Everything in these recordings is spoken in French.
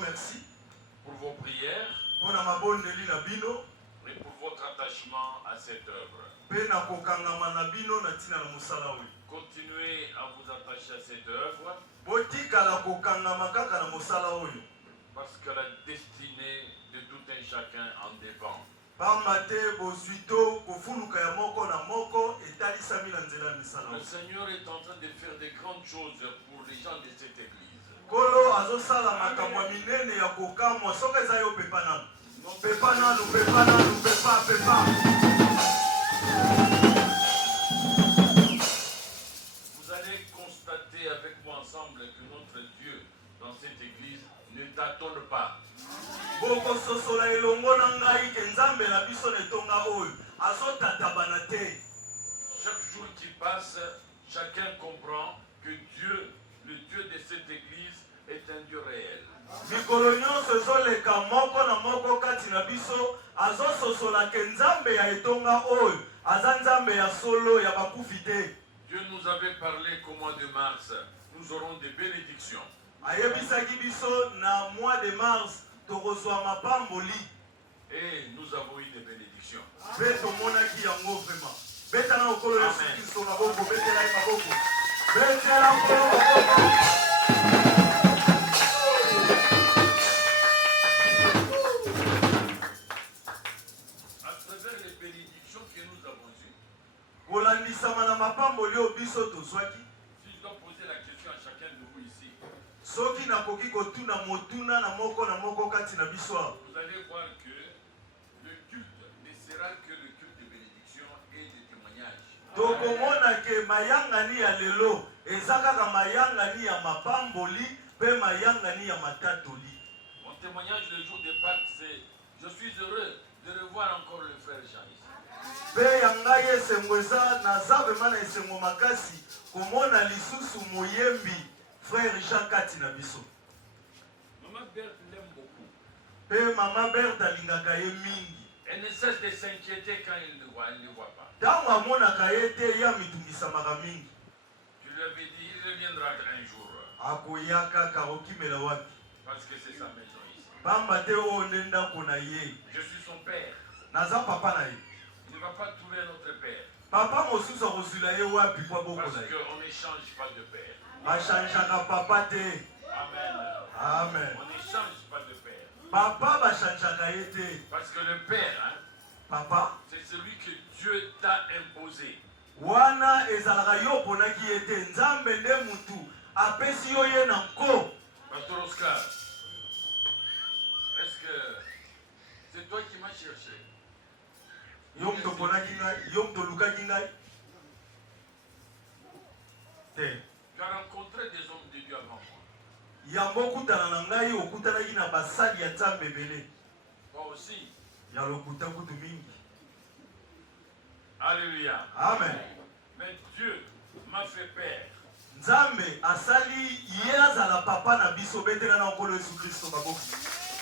merci pour vos prières et pour votre attachement à cette œuvre. Continuez à vous attacher à cette œuvre parce que la destinée de tout un chacun en dépend. Le Seigneur est en train de faire de grandes choses pour les gens de cette église. Vous allez constater avec moi ensemble que notre Dieu dans cette église ne tâtonne pas. Chaque jour qui passe, chacun comprend que Dieu, le Dieu de cette église, est un Dieu réel. Dieu nous avait parlé qu'au mois de mars, nous aurons des bénédictions. Et nous avons eu des bénédictions. À travers les bénédictions que nous avons eues, si je dois poser la question à chacun de vous ici, vous allez voir que le culte ne sera que le culte de bénédiction et de témoignage. Mon témoignage le jour de Pâques, c'est: je suis heureux de revoir encore le frère Jean ici. Maman Berthe l'aime beaucoup. Elle ne cesse de s'inquiéter quand elle ne voit pas. Je lui avais dit, il reviendra un jour. Parce que c'est sa maison ici. Je suis son père. Il ne va pas trouver notre père. Parce qu'on ne change pas de père. Amen. Amen. On ne change pas de père. Parce que le père, c'est celui que Dieu t'a imposé. Pasteur Oscar, est-ce que c'est toi qui m'as cherché? Tu as rencontré des hommes de Dieu avant moi. Toi aussi. Alléluia. Amen. Mais Dieu m'a fait père. Nzambe asali yeza la papa na biso betela na okolo Yesu Kristo maboko.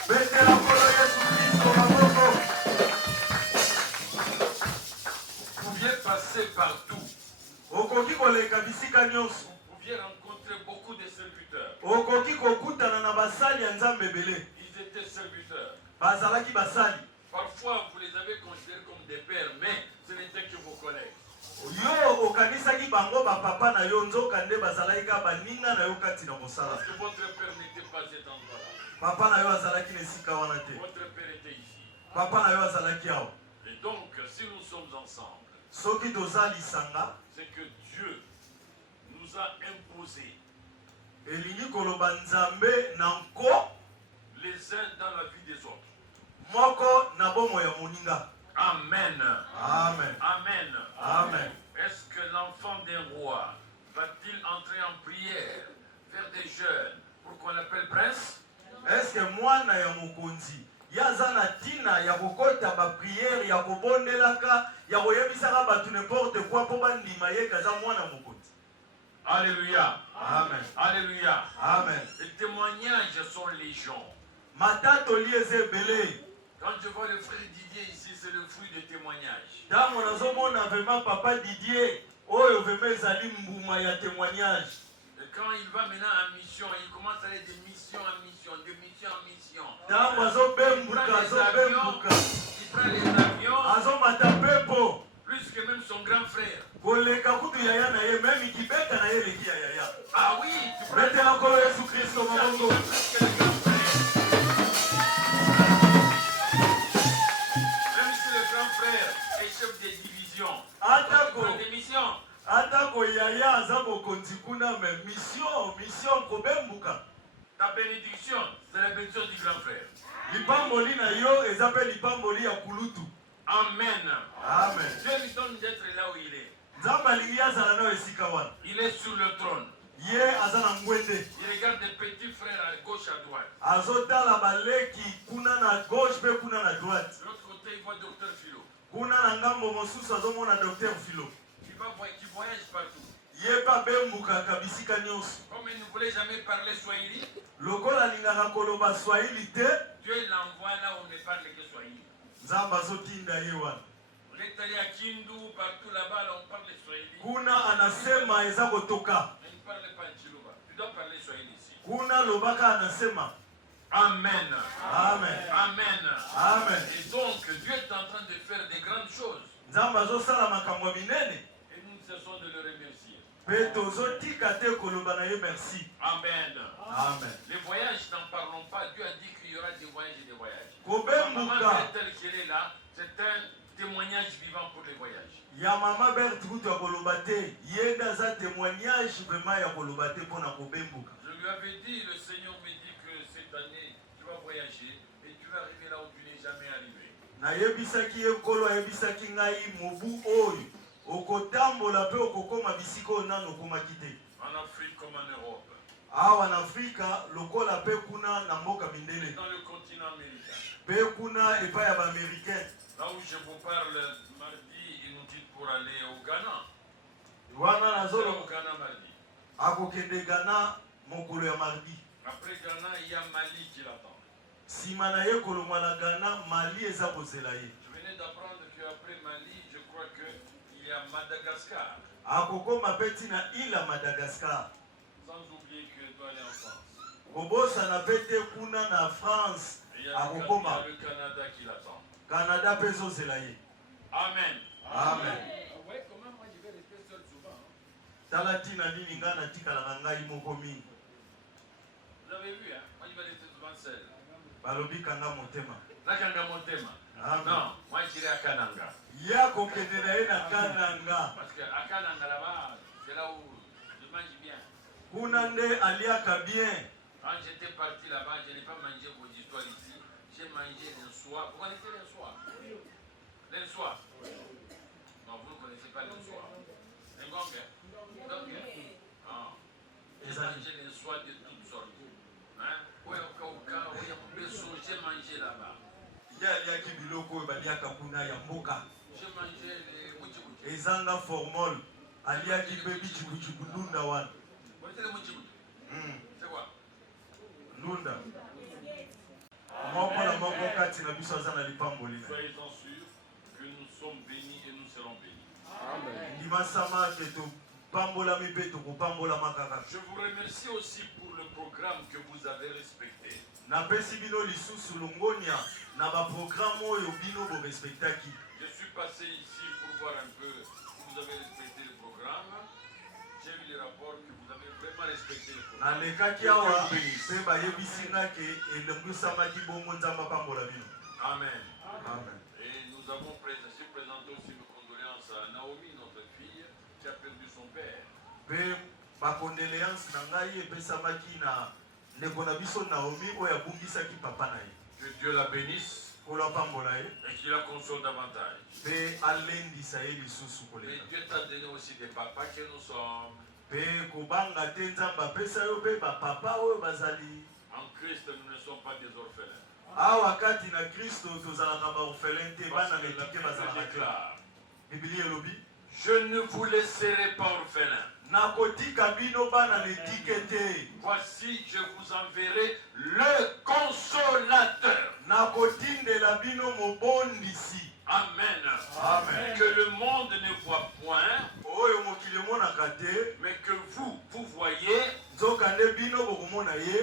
Betela okolo Yesu Kristo maboko. Vous pouviez passer partout. Okoki koleka bisika nyonso. Vous pouviez rencontrer beaucoup de serviteurs. Okoki kokutana na basali ya Nzambe belé. Ils étaient serviteurs. Bazalaki basali. Parfois vous les avez considérés comme des pères, mais ce n'étaient que vos collègues. Yo okanisaki bango ba papa na yo nzoka nde bazalaki ka baninga na yo kati na mosala. Parce que votre père n'était pas cet endroit-là. Papa na yo azalaki na esika wana te. Votre père était ici. Papa na yo azalaki awa. Et donc, si nous sommes ensemble, soki tozali sanga, c'est que Dieu nous a imposé elingi koloba Nzambe nanko les uns dans la vie des autres. Moko na bomo ya moninga. Amen. Amen. Amen. Amen. Est-ce que l'enfant d'un roi va-t-il entrer en prière, faire des jeûnes pour qu'on l'appelle prince? Est-ce que mwana ya mokonzi yazana tina ya kokota ba prière ya kobondelaka ya koyebisaka batu n'importe quoi po bandima ye kaza mwana mokonzi? Alléluia. Amen. Alléluia. Amen. Les témoignages sont légion. Matato lieze belé. Quand je vois le frère Didier ici, c'est le fruit des témoignages. Dans mon azomona vraiment papa Didier, oyo vraiment ezali mbuma ya témoignage. Et quand il va maintenant en mission, il commence à aller de mission en mission, de mission en mission. Il prend les avions, plus que même son grand frère. Ah oui, tu prends plus que le grand frère. Même si le grand frère est chef de division, il prend des missions. Ta bénédiction, c'est la bénédiction du grand frère. Amen. Amen. Dieu lui donne d'être là où il est. Il est sur le trône. Il regarde des petits frères à gauche, à droite. De l'autre côté, il voit Docteur Philo. Qui voyage partout. Comme il ne voulait jamais parler Swahili, Dieu l'envoie là où on ne parle que Swahili. On est allé à Kindu, partout là-bas, là, on parle Swahili. Il ne parle pas Chiluba. Tu dois parler Swahili ici. Amen. Amen. Amen. Amen. Et donc, Dieu est en train de faire des grandes choses. Et nous ne cessons de le remercier. Amen. Amen. Les voyages, n'en parlons pas. Dieu a dit qu'il y aura des voyages et des voyages. Maman telle qu'elle est là, c'est un témoignage vivant pour les voyages. Je lui avais dit, le Seigneur me dit que cette année, tu vas voyager et tu vas arriver là où tu n'es jamais arrivé. En Afrique comme en Europe. Dans le continent américain. américain. Là où je vous parle mardi, ils nous disent pour aller au Ghana. Au Ghana mardi. Après Ghana, il y a Mali qui l'attend. Je venais d'apprendre qu'après Mali, je crois qu'il y a Madagascar. Sans oublier que je dois aller en France. Et il y a le Canada qui l'attend. Canada Amen. Amen. Ouais, comment moi je vais rester seul souvent. Vous avez vu, hein? Moi je vais rester souvent seul. Non, moi j'irai à Kananga. Parce qu'à Kananga là-bas, c'est là où je mange bien. Quand j'étais parti là-bas, je n'ai pas mangé vos histoires ici. J'ai mangé les soirs. Vous connaissez les soirs? Les soirs? Non, vous ne connaissez pas les soirs. Les gongs? Non. J'ai mangé les soirs de toutes sortes. Hein? J'ai mangé là-bas. J'ai mangé les mouchibouchi. Ezanga formol aliaki pe bichibuchibu ndunda wana. Vous connaissez les mouchibouchi? C'est quoi? Ndunda. Soyez en sûrs que nous sommes bénis et nous serons bénis. Je vous remercie aussi pour le programme que vous avez respecté. Je suis passé ici pour voir un peu si vous avez respecté le programme. J'ai eu les rapports que vous avez vraiment respecté le programme. Amen. Amen. Et nous avons présenté aussi nos condoléances à Naomi, notre fille, qui a perdu son père. Que Dieu la bénisse et qu'il la console davantage. Et Dieu t'a donné aussi des papas que nous sommes. En Christ, nous ne sommes pas des orphelins. Parce que je déclare, je ne vous laisserai pas orphelins. Voici, je vous enverrai le consolateur. Amen. Amen. Que le monde ne voit point, mais que vous voyez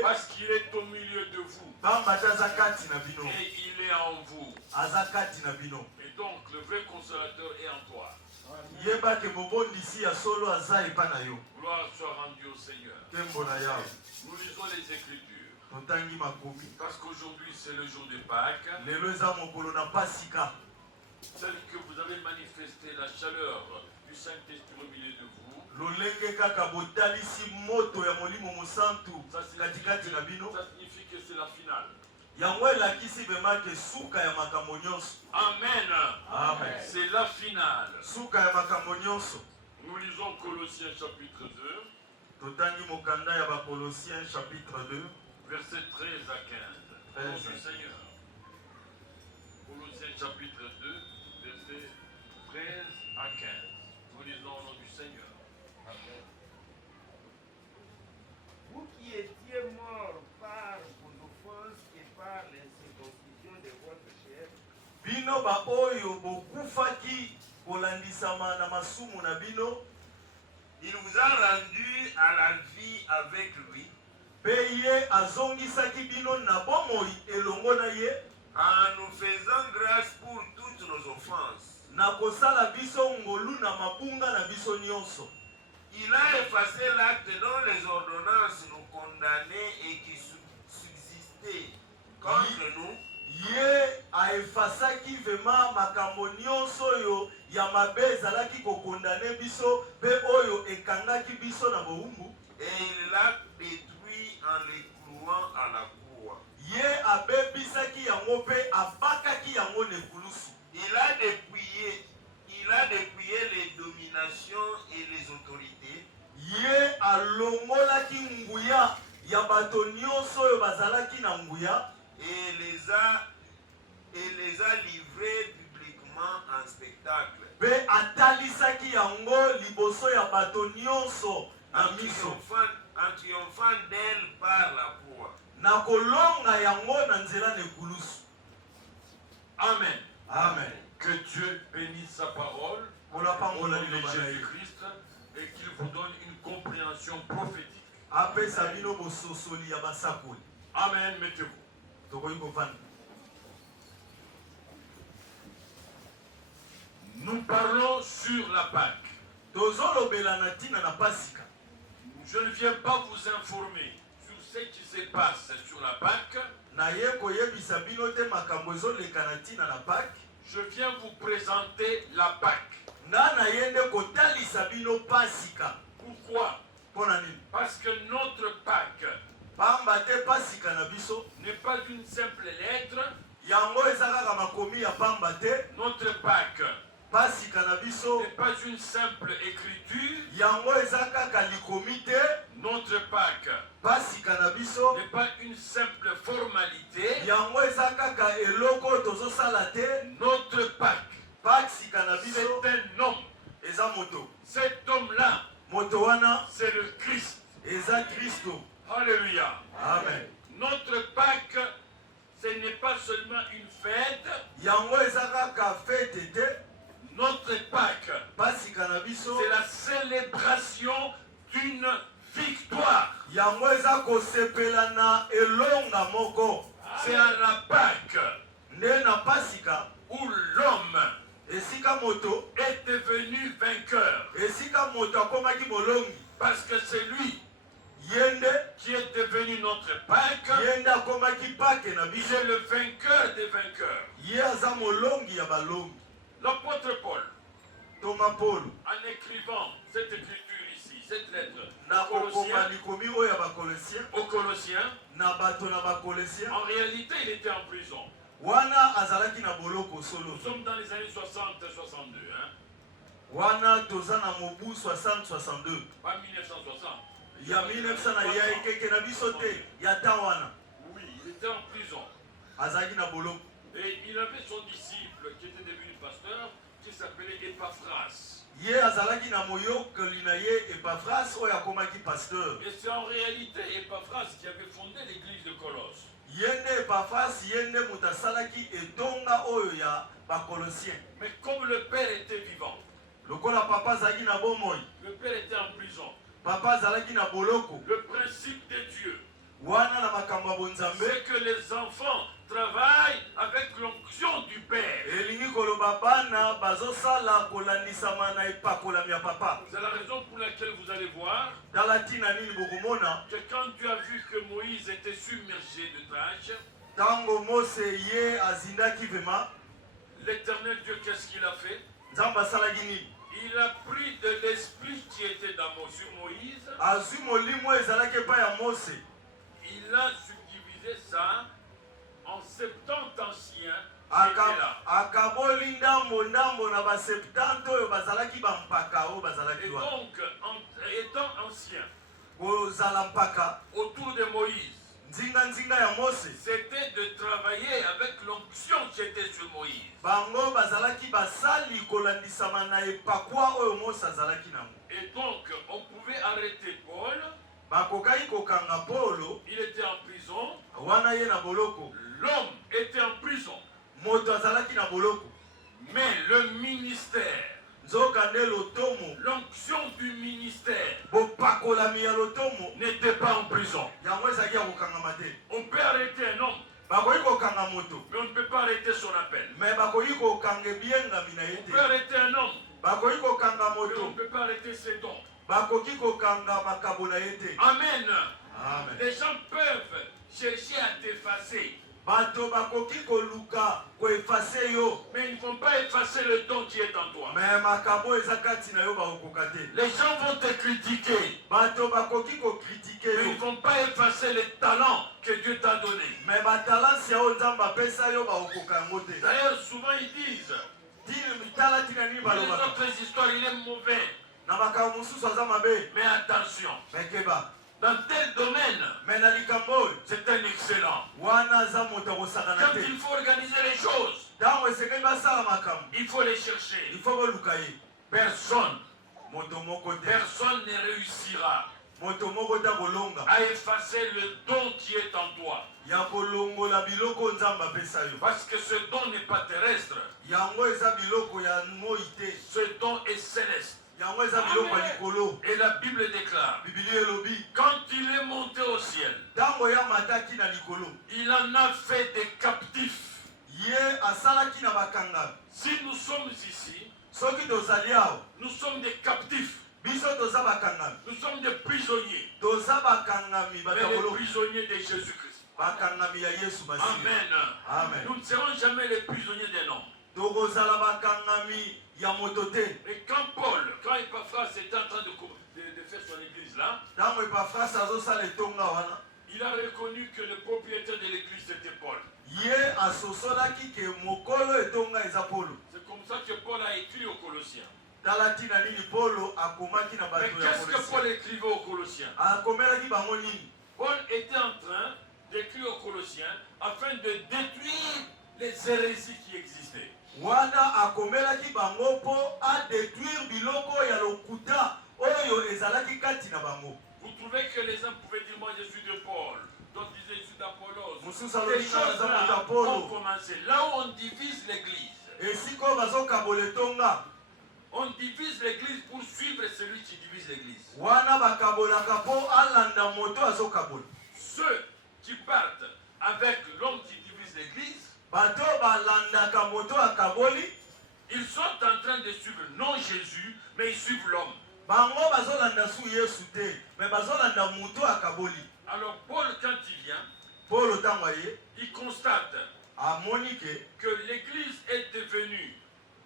Parce qu'il est au milieu de vous. Et il est en vous. Et donc, le vrai consolateur est en toi. Gloire soit rendue au Seigneur. Nous lisons les Écritures. Parce qu'aujourd'hui, c'est le jour de Pâques. Celle que vous avez manifesté la chaleur du Saint-Esprit au milieu de vous. Ça signifie que c'est la finale. Amen. C'est la finale. Nous lisons Colossiens chapitre 2. Versets 13 à 15. Au nom du Seigneur. Colossiens chapitre 2, versets 13 à 15. Nous lisons au nom du Seigneur. Amen. Vous qui étiez morts par vos offenses et par l'incirconcision de votre chair, bino ba oyo bokufaki kolandisama na masumu na bino, il vous a rendu à la vie avec lui, peye azongisaki bino na bomoi elongo na ye, en nous faisant grâce pour toutes nos offenses. na kosala biso ngolu na mabunga na biso nyonso. Il a effacé l'acte dont les ordonnances nous condamnaient et qui subsistaient contre nous. Ye aefasaki vema makambo nyonso oyo ya mabe ezalaki kokondane biso pe oyo ekangaki biso na bowumbu. Et il l'a détruit en les clouant à la croix. Ye abebisaki yango pe abakaki yango na ekulusu. Il a dépouillé les dominations et les autorités. Ye alongolaki nguya ya bato nyonso oyo bazalaki na nguya. Et les a livrés publiquement en spectacle. Pe atalisaki yango liboso ya bato nyonso na miso. En triomphant d'elle par la croix. Na kolonga yango na nzela na ekulusu. Amen. Amen. Que Dieu bénisse sa parole au nom de Jésus-Christ et qu'il vous donne une compréhension prophétique. Amen. Mettez-vous. Nous parlons sur la Pâque. Je ne viens pas vous informer sur ce qui se passe sur la Pâque. Je viens vous présenter la Pâque. Pourquoi? Parce que notre Pâque n'est pas une simple lettre. Notre Pâque n'est pas une simple écriture. Notre Pâque n'est pas une simple formalité. Notre Pâque, c'est un homme. Cet homme-là, c'est le Christ. Alléluia. Amen. Notre Pâque, ce n'est pas seulement une fête. Notre Pâque, c'est la célébration d'une victoire. C'est à la Pâque où l'homme est devenu vainqueur. Parce que c'est lui qui est devenu notre Pâque. Il est le vainqueur des vainqueurs. L'apôtre Paul, en écrivant cette écriture ici, cette lettre aux Colossiens, en réalité il était en prison. Nous sommes dans les années 60-62. Pas 1960. Il y a 1900 Oui, il était en prison. Et il avait son disciple qui était devenu pasteur, qui s'appelait Epaphras. Et c'est en réalité Epaphras qui avait fondé l'église de Colosse. Mais comme le père était vivant, le père était en prison. papa azalaki na boloko Le principe de Dieu, wana na makambo ya bonzambe c'est que les enfants travaillent avec l'onction du Père. elingi koloba bana bazosala kolandisama na epakolami ya papa. C'est la raison pour laquelle vous allez voir Tala tina nini bokomona que quand tu as vu que Moïse était submergé de tâches, tango Mose ye azindaki vema l'Éternel Dieu, qu'est-ce qu'il a fait? nzambe asalaki nini Il a pris de l'esprit qui était sur Moïse, azwi molimo ezalaki epai ya Mose il a subdivisé ça en 70 anciens qui étaient là. akaboli ndambo na ba-70 oyo bazalaki bampaka oyo bazalaki Et wana donc, étant anciens, kozala mpaka autour de Moïse, nzinga ya Mose c'était de travailler avec l'onction qui était sur Moïse. bango bazalaki basali kolandisama na epakwa oyo Mose azalaki nango. Et donc, on pouvait arrêter Paul, bakokaki kokanga Polo il était en prison, wana ye na boloko l'homme était en prison, moto azalaki na boloko mais le ministère, nzokande lotomo l'onction du ministère bopakolami ya lotomo n'était pas en prison. yango ezalaki ya kokangama te. On peut arrêter un homme, bakoki kokanga moto mais on ne peut pas arrêter son appel. me bakoki kokanga ebiengami na ye On te. peut arrêter un homme, bakoki kokanga mais on moto ne peut pas arrêter ses dons. bakoki kokanga makabo na ye te. Amen. Amen. Les gens peuvent chercher à t'effacer, bato bakoki koluka koefase yo mais ils ne vont pas effacer le don qui est en toi. me makambo eza kati na yo bakokoka te. Les gens vont te critiquer, bato bakoki kokritike mais ils ne yo vont pas effacer les talents que Dieu t'a donnés. me batalansi ya oyo nzambe apesa yo bakokoka yango te. D'ailleurs, souvent ils disent, tala tina nini pour les balobaka autres histoires, il est mauvais. na makambo mosusu aza mabe Mais attention, mekeba dans tel domaine, me na likambo oyo c'est un excellent. wana aza moto akosakana Quand te. il faut organiser les choses, ntango esengeli basala makambo il faut les chercher. il faut boluka ye. Personne, moto moko te personne ne réussira moto moko te akolonga à effacer le don qui est en toi. ya kolongola biloko nzambe apesa yo. Parce que ce don n'est pas terrestre, yango eza biloko ya moi te, ce don est céleste. yango eza biloko ya likolo. Et la Bible déclare, Biblia elobi quand il est monté au ciel, ntango ya mataki na likolo il en a fait des captifs. ye asalaki na bakangami. Si nous sommes ici, soki tozali awa nous sommes des captifs, biso toza bakangami, nous sommes des prisonniers, toza bakangami mais les bakabolo prisonniers de Jésus-Christ. bakangami ya Yesu masihi. Amen. Amen. Nous ne serons jamais les prisonniers d'un homme. tokozala bakangami ya moto te. Et quand Epaphras était en train de faire son église là, ntango Epafrasi azosala etonga wana il a reconnu que le propriétaire de l'église c'était Paul. ye asosolaki ke mokolo etonga eza Polo. C'est comme ça que Paul a écrit aux Colossiens. tala tina nini Polo akomaki na Mais bato ya qu'est-ce que Kolosien. Paul écrivait aux Colossiens? akomelaki bango nini? Paul était en train d'écrire aux Colossiens afin de détruire les hérésies qui existaient. wana akomelaki bango mpo adétruire biloko ya lokuta oyo ezalaki kati na bango. Vous trouvez que les gens pouvaient dire moi je suis de Paul, d'autres disaient je suis d'Apollos. mosusu Ces alobi kaka aza moto ya choses-là ont Polo. commencé. Là où on divise l'église, esika oyo bazokabola etonga on divise l'église pour suivre celui qui divise l'église. wana bakabolaka mpo alanda moto azokabola. Ceux qui partent avec l'homme qui divise l'église, bato balandaka moto akaboli ils sont en train de suivre non Jésus, mais ils suivent l'homme. bango bazolanda su Yesu te me bazolanda moto akaboli. Alors Paul, quand il vient, Polo ntango aye il constate amoni ke que l'église est devenue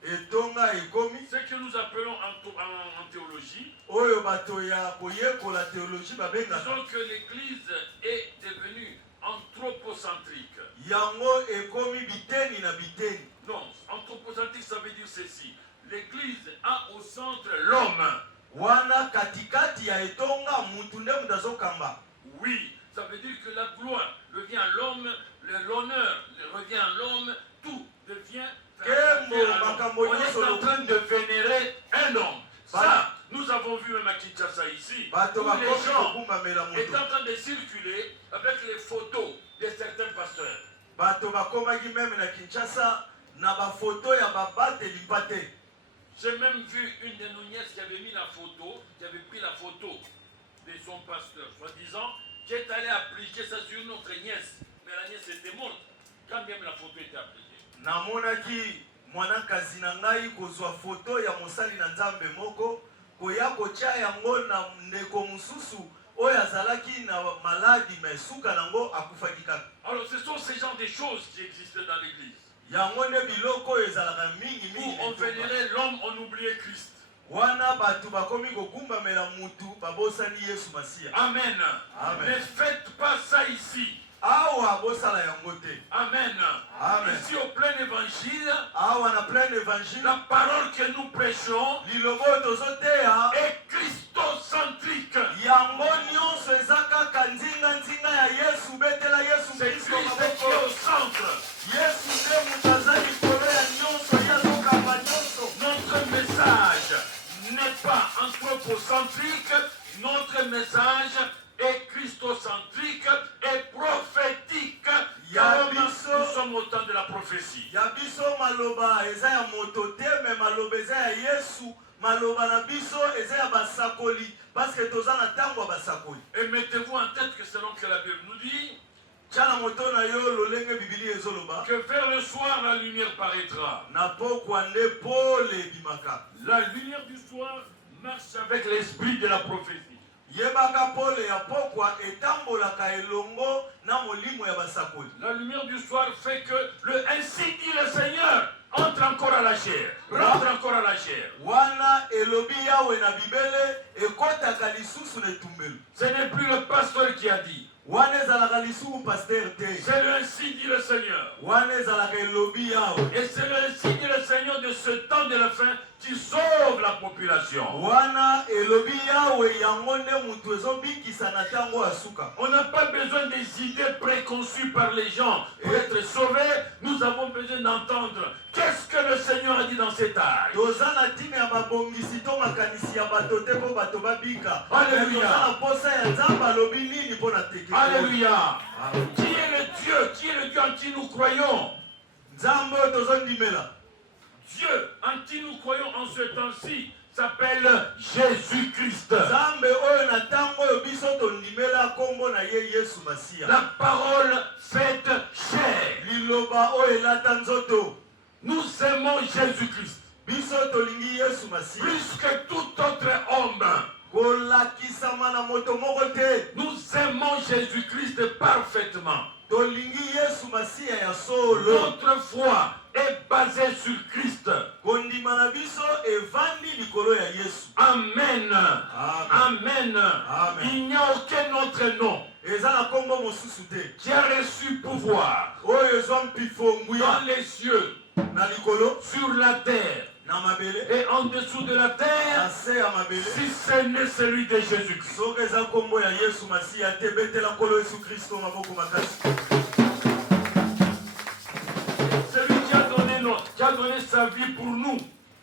etonga ekomi ce que nous appelons en théologie. oyo bato ya koyekola théologie babengaka Disons que l'église est devenue anthropocentrique. yango ekomi biteni na biteni. Non, anthropocentrique, ça veut dire ceci. L'église a au centre l'homme. wana katikati ya etonga mutu nde mutu azokamba. Oui, ça veut dire que la gloire revient à l'homme, l'honneur revient à l'homme, tout devient à l'homme. On est en train de vénérer un homme. Ça, nous avons vu même à Kinshasa ici, bato où les bakomi gens kobumbamela est moto. en train de circuler avec les photos de certains pasteurs. bato bakomaki meme na Kinshasa na bafoto ya babateli mpate. J'ai même vu une de nos nièces qui avait mis la photo, qui avait pris la photo de son pasteur, soi-disant, qui est allé appliquer ça sur notre nièce. Mais la nièce était morte, quand même la photo était appliquée. Namonaki mwanakazi na ngai kozwa foto ya mosali na nzambe moko koya kotia yango na ndeko mususu oyo azalaki na maladi mesuka nango akufaki kaka. Alors ce sont ces genres de choses qui existent dans l'église. Yango nde biloko oyo ezalaka mingi Où mingi. on vénérait l'homme, on oubliait Christ. Wana batu bakomi kogumbamela mutu babosani Yesu Masiya. Amen. Amen. Ne faites pas ça ici. Awa bosala yango te. Amen. Amen. Ici au plein évangile, Awa na plein évangile la parole que nous prêchons lilobo tozoteya est christocentrique. yango nyonso eza kaka nzinga ya Yesu betela Yesu C'est Kristo Christ qui est maboko. au centre. Yesu nde mutu aza likolo ya nyonso ye azokamba nyonso. Notre message n'est pas anthropocentrique, notre message est christocentrique et prophétique. Car nous sommes au temps de la prophétie. Ya biso maloba eza ya moto te me maloba eza ya Yesu. Maloba na biso eza ya basakoli parce que toza na tango ya basakoli. Et mettez-vous en tête que selon que la Bible nous dit, Tiana moto na yo lolenge bibili ezoloba que vers le soir la lumière paraîtra. na pokwa nde pole bimaka. La lumière du soir marche avec l'esprit de la prophétie. Yebaka pole ya pokwa etambolaka elongo na molimo ya basakoli. La lumière du soir fait que le ainsi dit le Seigneur entre encore à la chair. Rentre encore à la chair. Wana elobi yawe na bibele ekotaka lisusu na etumbelu. Ce n'est plus le pasteur qui a dit. Wana ezalaka lisusu pasteur te. C'est le ainsi dit le Seigneur. Wana ezalaka elobi yawe. Et c'est le ainsi dit le Seigneur de ce temps de la fin qui sauve la population. Wana elobi yawe yango nde mutu ezobikisa na tango ya suka. On n'a pas besoin des idées préconçues par les gens pour être sauvés. Nous avons besoin d'entendre qu'est-ce que le Seigneur a dit dans cet âge. Toza na ntina ya mabongisi to makanisi ya bato te po bato babika. Alléluia. Toza na posa ya Nzambe alobi nini po na teke. Alléluia. Qui est le Dieu en qui nous croyons? Nzambe oyo tozondimela. Dieu en qui nous croyons en ce temps-ci s'appelle Jésus-Christ. Nzambe oyo na tango oyo biso tondimela kombo na ye Yesu Masiya. La parole faite chair. Liloba oyo elata nzoto. Nous aimons Jésus-Christ Biso tolingi Yesu Masiya. plus que tout autre homme. Kolakisama na moto moko te. Nous aimons Jésus-Christ parfaitement. Tolingi Yesu Masiya ya solo. Notre foi est basée sur Christ. Kondima na biso evandi likolo ya Yesu. Amen. Amen. Amen. Amen. Il n'y a aucun autre nom Eza na kombo mosusu te. qui a reçu pouvoir Oyo ezwa mpifo dans nguya les cieux, na likolo sur la terre na mabele et en dessous de la na terre, se ya mabele. si ce n'est celui de Jésus-Christ. Soki eza kombo ya Yesu Masiya te betela nkolo Yesu Kristo maboko makasi. Celui qui a donné sa vie pour nous,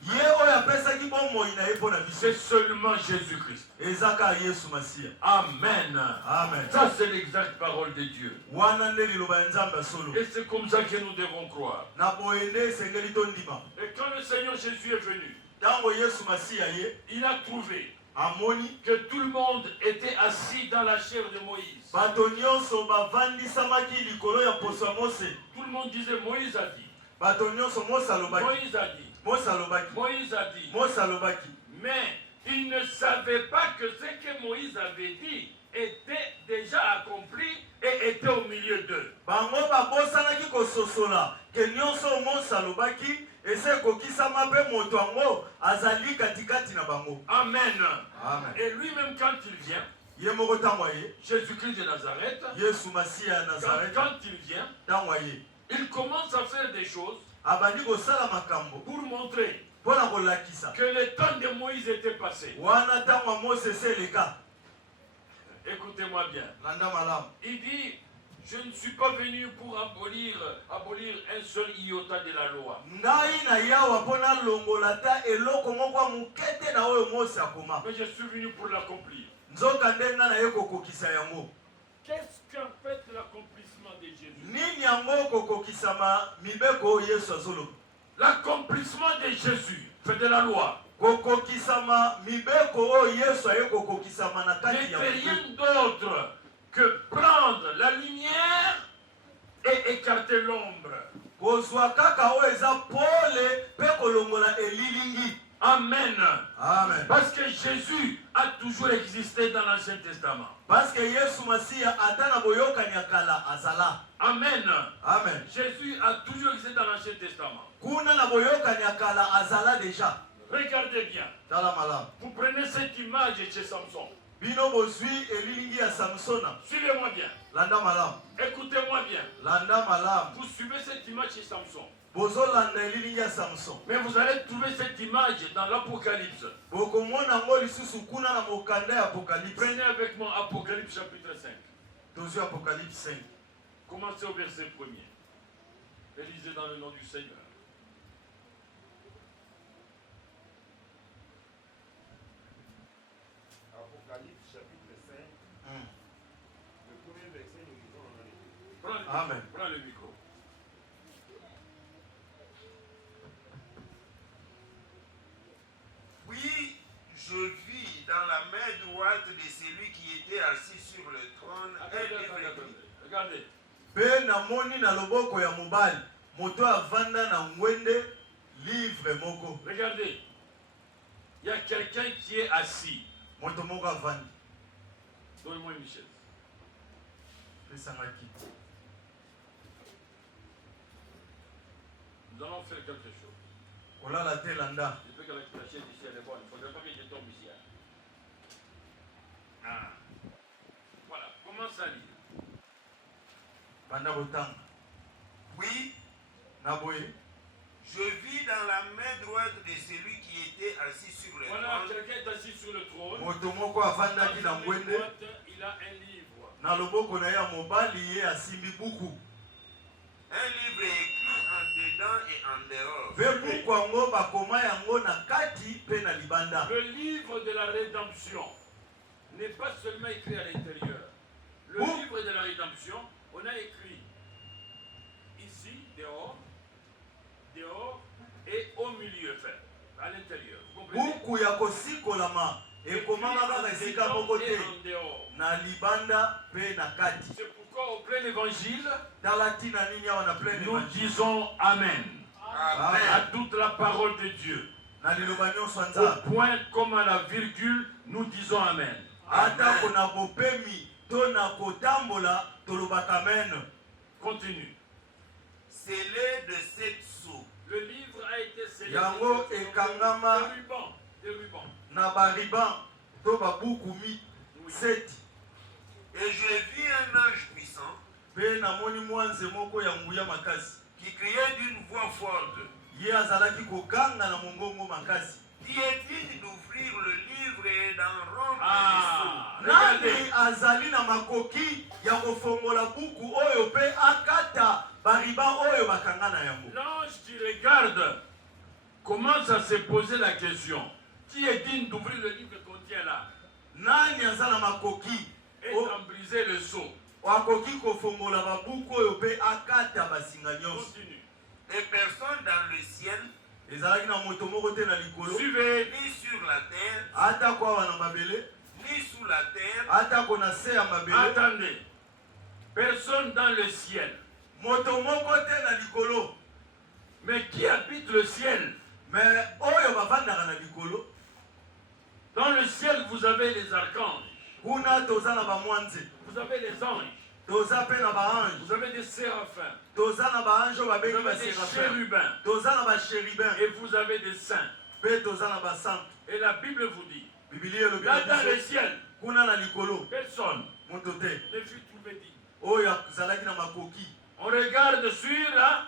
Ye oyo apesaki bomoi na ye mpo na biso. c'est seulement Jésus-Christ. Eza kaka Yesu Masiya. Amen. Amen. Ça, c'est l'exacte parole de Dieu. Wana nde liloba ya Nzambe ya solo. Et c'est comme ça que nous devons croire. Na boye nde esengeli tondima. Et quand le Seigneur Jésus est venu, Ntango Yesu Masiya ye il a trouvé amoni que tout le monde était assis dans la chair de Moïse. bato nyonso bavandisamaki likolo ya poso ya Mose. Tout le monde disait Moïse a dit. Bato nyonso Mose alobaki. Moïse a dit. Mose alobaki. Moïse a dit. Mose alobaki. Mais il ne savait pas que ce que Moïse avait dit était déjà accompli et était au milieu d'eux. Bango babosanaki kososola ke nyonso Mose alobaki ese kokisama mpe moto yango azali katikati na bango. Amen. Amen. Et lui-même quand il vient, Ye moko ntango aye Jésus-Christ de Nazareth, Yesu Masiya ya Nazareth quand il vient, ntango aye il commence à faire des choses abandi kosala makambo pour montrer mpo na kolakisa que le temps de Moïse était passé. wana ntango ya Mose ese eleka. Écoutez-moi bien. Landa malamu. Il dit, je ne suis pas venu pour abolir un seul iota de la loi. Ngai na yawa mpo nalongola ta eloko moko ya moke te na oyo Mose akoma. Mais je suis venu pour l'accomplir. Nzoka nde nga na ye kokokisa yango. Qu'est-ce qu'en fait l'accomplissement de Jésus? Nini yango kokokisama mibeko oyo Yesu azoloba. L'accomplissement de Jésus, fait de la loi, kokokisama mibeko o Yesu aye kokokisama na kati ya n'était rien d'autre que prendre la lumière et écarter l'ombre. kozwa kaka o eza pole pe kolongola elilingi. Amen. Amen. Parce que Jésus a toujours existé dans l'Ancien Testament. Parce que Yesu Masiya atana boyokani ya kala azala. Amen. Amen. Jésus a toujours existé dans l'Ancien Testament. Kuna na boyokani ya kala azala déjà. Regardez bien. Tala malam. Vous prenez cette image chez Samson. Bino bozwi elilingi ya Samsona. Suivez-moi bien. Landa malam. Écoutez-moi bien. Landa malam. Vous suivez cette image chez Samson. Bozo landa elilingi ya Samson. Mais vous allez trouver cette image dans l'Apocalypse. Bokomona ngo lisusu kuna na mokanda ya Apocalypse. Prenez avec moi Apocalypse chapitre 5. Tozo Apocalypse 5. Commencez au verset 1er. Et lisez dans le nom du Seigneur. Apocalypse chapitre 5, le premier verset, nous lisons en anglais. Amen. Prends le micro. Puis je vis dans la main droite de celui qui était assis sur le trône un livre écrit. Regardez. Pe namoni na loboko ya mobali moto avanda na ngwende livre moko. Regardez. Il y a quelqu'un qui est assis. Moto moko avandi. Donnez-moi une chaise. Pesanga kiti. Nous allons faire quelque chose. Kolala te landa. Je peux que la chaise ici elle est bonne. Il ne faudrait pas que je tombe ici. Ah. Voilà. Commence à lire. Banda botanga. Puis Naboye. je vis dans la main droite de celui qui était assis sur le Voilà, trône quelqu'un est assis sur le trône. Moto moko avandaki na Dans sa main ngwende. droite, il a un livre. Na loboko na ya mobali ye asimbi buku. un livre écrit en dedans et en dehors. Ve buku yango bakoma yango na kati pe na libanda. Le livre de la rédemption n'est pas seulement écrit à l'intérieur. Le Où? livre de la rédemption, on a écrit ici, dehors, et au milieu, enfin, à l'intérieur. Vous comprenez? Buku ya kosikolama ekomama kaka esika moko te en dehors. na libanda pe na kati. C'est pourquoi au plein évangile, Tala tina nini awa na plein nous évangile. disons Amen Amen. à toute la parole de Dieu. Na liloba nyonso ya Au Nzambe. point comme à la virgule, nous disons Amen. Atako na bopemi to na kotambola tolobaka amen. Continue. Scellé de 7 sceaux. Le livre a été scellé Yango ekangama des rubans. na bariban to babuku mi seti. Et je vis un ange puissant Pe namoni mwanze moko ya nguya makasi. qui criait d'une voix forte. Ye azalaki kokanga na mongongo makasi. Qui est digne d'ouvrir le livre et d'en rompre Ah, Nani regardez. azali na makoki ya kofongola buku oyo pe akata bariban oyo bakanga na yango. L'ange qui regarde commence à se poser la question. Qui est digne d'ouvrir le livre qu'on tient là Nani azala makoki et d'en briser le sceau? wakoki kofongola babuku oyo pe akata basinga nyonso. Continue. Et personne dans le ciel, Ezalaki na moto moko te na likolo. Suivez. ni sur la terre, Atako awa na mabele. ni sous la terre, Atako na se ya mabele. Attendez. Personne dans le ciel. Moto moko te na likolo. Mais qui habite le ciel? Mais oyo bavandaka na likolo. Dans le ciel, vous avez les archanges. Kuna toza na bamwanze. Vous avez les anges. Toza pe na baange. Vous avez des séraphins. Toza na baange oyo Vous babengi avez des baséraphin. chérubins. Toza na bachérubin. Et vous avez des saints. Pe toza na basantu. Et la Bible vous dit, Biblia elobi là na dans le biso. ciel, Kuna na likolo. personne Moto te. ne fut trouvé digne. Oyo azalaki na makoki. On regarde sur la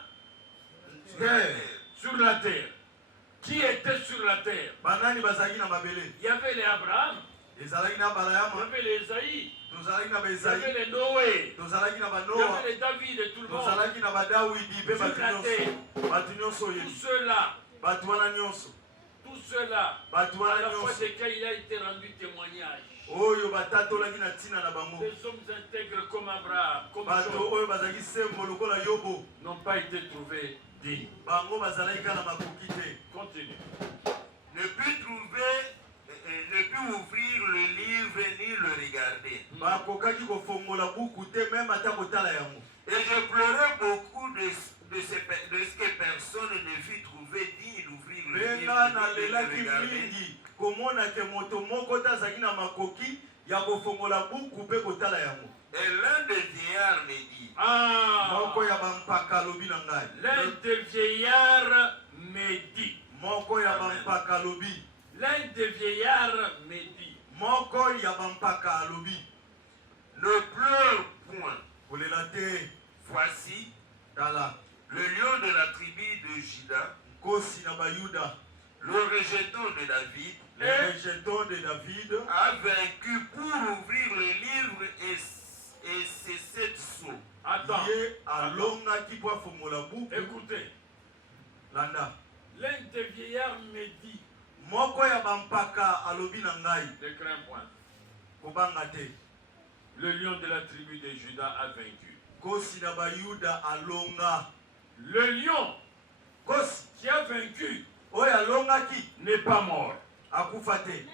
Terre. terre. Qui était sur la terre? Banani bazalaki na mabele. Il y avait les Abraham, Ezalaki na il y Balayama. avait les Isaïe, Tozalaki na il y Bezaï. avait les Noé, Tozalaki na il y Banoa. avait les David et tout le monde. Tozalaki na badawidi pe Sur bato la terre. nyonso. Bato nyonso Tout oyebi. cela, Bato wana nyonso. tout cela, Bato à wana la fois nyonso. desquels il a été rendu témoignage. Oyo batatolaki na ntina na bango. Des hommes intègres comme Abraham, comme Bato Job, oyo bazalaki sembo lokola Yobo. n'ont pas été trouvés dignes. Bango bazalaki kaka na makoki te. Continue. ne put trouver, ne put ouvrir le livre ni le regarder. bakokaki kofongola buku te même ata kotala yango. Et je pleurais beaucoup de ce que personne ne fut trouvé digne d'ouvrir le livre Benga ni na de le lelaki regarder. mingi komona ke moto moko te azalaki na makoki ya kofongola buku mpe kotala yango. Et l'un des vieillards me dit, Moko ya bampaka alobi na ngai. L'un des vieillards me dit. Moko ya bampaka alobi. L'un des vieillards me dit. Moko ya bampaka alobi. ne pleure point. Kolela te. Voici, Tala. le lion de la tribu de Juda, Kosi na bayuda. le rejeton de David, Le rejeton de David a vaincu pour ouvrir le livre et ses 7 sceaux. Attends. ye alongaki po afongola buku. Écoutez. Landa. L'un des vieillards me dit. Moko ya bampaka alobi na ngai. Ne crains point. Kobanga te. Le lion de la tribu de Juda a vaincu. Kosi na bayuda alonga. Le lion Kosi qui a vaincu oyo alongaki n'est pas mort. akufa te.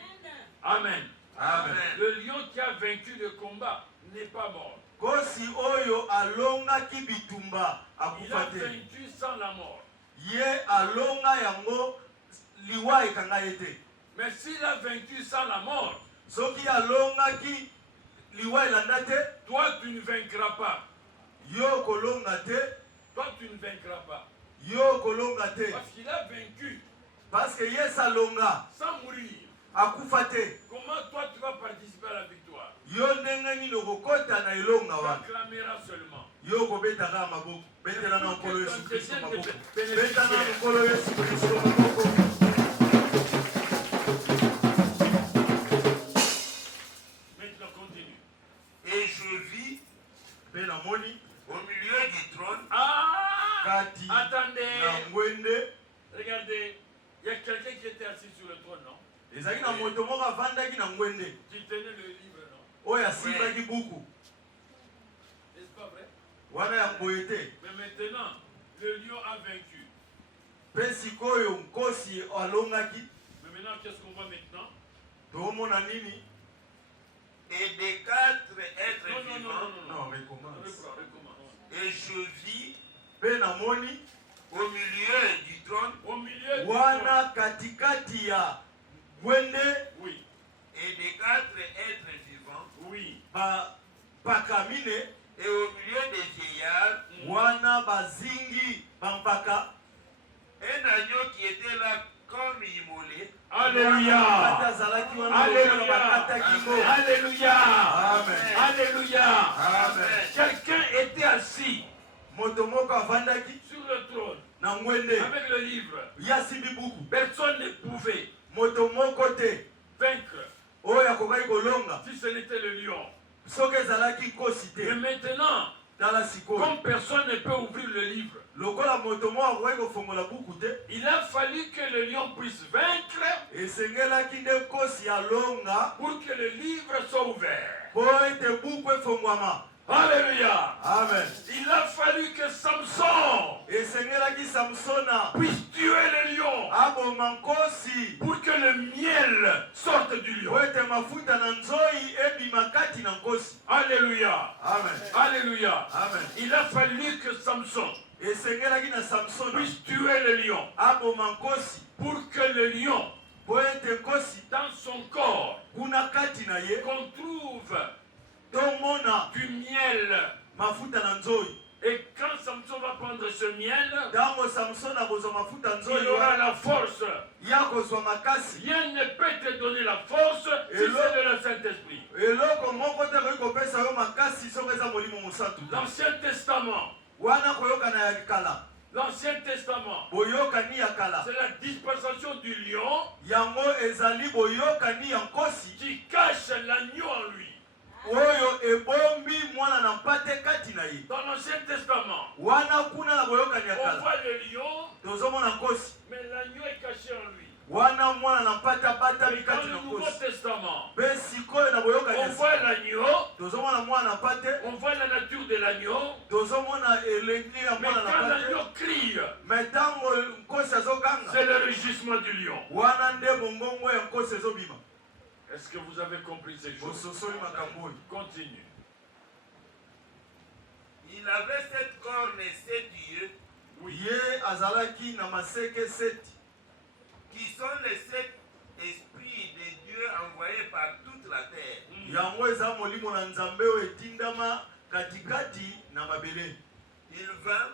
Amen. Amen. Le lion qui a vaincu le combat n'est pas mort. Kosi oyo alongaki bitumba Il a akufa te. vaincu sans la mort. Ye alonga yango liwa ekanga ye te. Mais s'il a vaincu sans la mort, Soki alongaki liwa elanda te, toi tu ne vaincras pas. yo kolonga te, Toi tu ne vaincras pas. yo kolonga te. Parce qu'il a vaincu Parce que yes alonga sans mourir. akufa te. Comment toi tu vas participer à la victoire? Yo ndenge nini okokota na elonga Tu wana. acclameras seulement. Yo kobetaka maboko. Betela na nkolo Yesu Kristo maboko. Beta na nkolo Yesu Kristo maboko. Maintenant continue. Et je vis Pe na moni au milieu du trône Ah! kati na Attendez. ngwende. Regardez. Il y a quelqu'un qui était assis sur le trône, non? Ezaki na moto moko avandaki na ngwende. Qui tenait le livre, non? Oyo asimbaki buku. N'est-ce pas vrai? Wana ya boye te. Mais maintenant, le lion a vaincu. Pe sikoyo nkosi alongaki. Mais maintenant, qu'est-ce qu'on voit maintenant? Tomona nini? et des 4 êtres Non, non, non, vivants. non, non. Non, recommence. Recommence. Et je vis Pe na moni au milieu du trône Au milieu du wana katikati ya ngwende trône. Oui, et des 4 êtres vivants. oui. bampaka mine Et au milieu des vieillards, wana bazingi bampaka un agneau qui était là comme immolé. Alléluia. azalaki wana Alléluia. bakataki ngo. Alléluia. Amen. Alléluia. Amen. Quelqu'un était assis Moto moko avandaki sur le trône na ngwende avec le livre. yasimbi buku. Personne ne pouvait Moto moko te vaincre oyo akokaki kolonga si ce n'était le lion. soki ezalaki nkosi Mais te. maintenant, Tala sikoyo comme personne ne peut ouvrir le livre, lokola moto moko akokaki kofongola buku te, il a fallu que le lion puisse vaincre esengelaki nde nkosi alonga pour que le livre soit ouvert. po ete buku efongwama. Alléluia. Amen. Il a fallu que Samson Esengelaki Samsona puisse tuer le lion aboma nkosi pour que le miel sorte du lion. po ete mafuta na nzoi ebima kati na nkosi. Alléluia. Amen. Alléluia. Amen. Il a fallu que Samson Esengelaki na Samsona puisse tuer le lion aboma nkosi pour que le lion, po ete nkosi dans son corps, kuna kati na ye qu'on trouve tomona du miel. mafuta na nzoi. Et quand Samson va prendre ce miel, Ntango Samson akozwa mafuta il nzoi aura la force. ya kozwa makasi. Rien ne peut te donner la force si c'est de le Saint-Esprit. Eloko moko te koki kopesa yo makasi soki eza molimo mosantu te. L'Ancien Testament, Wana koyokana ya kala l'Ancien Testament, boyokani ya kala c'est la dispensation du lion yango ezali boyokani ya nkosi qui cache l'agneau en lui. oyo ebombi mwana na mpate kati na ye. Dans l'Ancien Testament, Wana kuna na boyokani ya on kala voit le lion, tozomona nkosi mais l'agneau est caché en lui. wana mwana na mpate abatami Et dans kati le na Nouveau nkosi. Testament, Mpe sikoyo na boyokani on ya voit sika l'agneau, tozomona mwana na mpate on voit la nature de l'agneau, tozomona elengi ya Mais mwana na quand pate l'agneau crie, me ntango nkosi azoganga c'est le rugissement du lion. wana nde mongongo ya nkosi ezobima. Est-ce que vous avez compris ces choses? Bososoli makambo oyo. Continue. Il avait 7 cornes et 7 yeux, Ye azalaki na maseke 7 qui sont les 7 esprits de Dieu envoyés par toute la terre. yango eza molimo na nzambe oyo etindama katikati na mabele. Il vint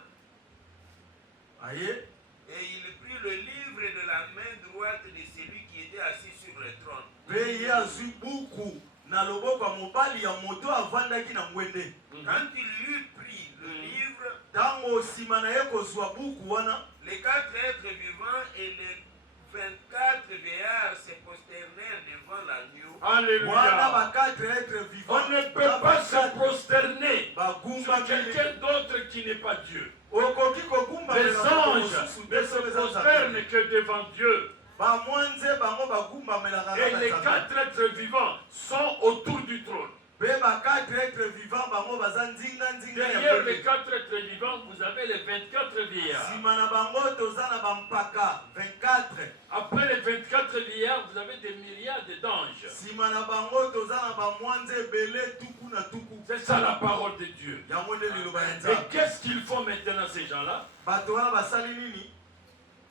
Aye et il prit le livre de la main droite de celui qui était assis sur le trône. mpe ye azwi buku na loboko ya mobali ya moto avandaki na ngwende. Quand il eut pris le livre, Ntango nsima na ye kozwa buku wana les 4 êtres vivants et les 24 vieillards se prosternèrent devant l'agneau. wana Alléluia. ba 4 êtres vivants On ne peut pas se prosterner bagumba sur quelqu'un d'autre qui n'est pas Dieu. okoki kogumba Les anges ne se prosternent que devant Dieu. bamwanze bango bagumbamelaka Et les 4 êtres vivants sont autour du trône. mpe ba 4 êtres vivants bango baza nzinga nzinga ya Derrière les ngwende. 4 êtres vivants, vous avez les 24 vieillards. nsima na bango toza na bampaka 24. Après les 24 vieillards, vous avez des myriades d'anges. nsima na bango toza na bamwanze ebele tuku na tuku. C'est ça la parole de Dieu. yango nde liloba ya Et nzambe. qu'est-ce qu'ils font maintenant ces gens-là? bato wana basali nini?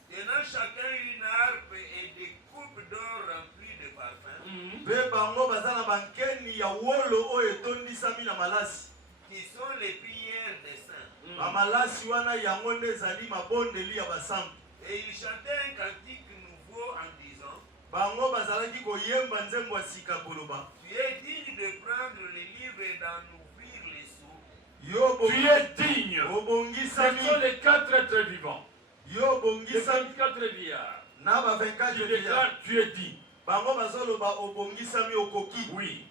Tenant chacun une harpe et des coupes d'or remplies de parfums, mpe bango baza na bankeni ya wolo oyo etondisami na malasi. qui sont les prières des saints. bamalasi wana yango nde ezali mabondeli ya basantu. Et ils chantaient un cantique nouveau en disant, bango bazalaki koyemba nzembo ya sika koloba tu es digne de prendre le livre et d'en ouvrir les sceaux. yo Tu es digne. Ce obongisami sont les 4 êtres vivants. yo Les obongisami 24 vieillards. na ba 24 Tu vieillards. déclares, tu es digne. bango bazoloba obongisami okoki. Oui.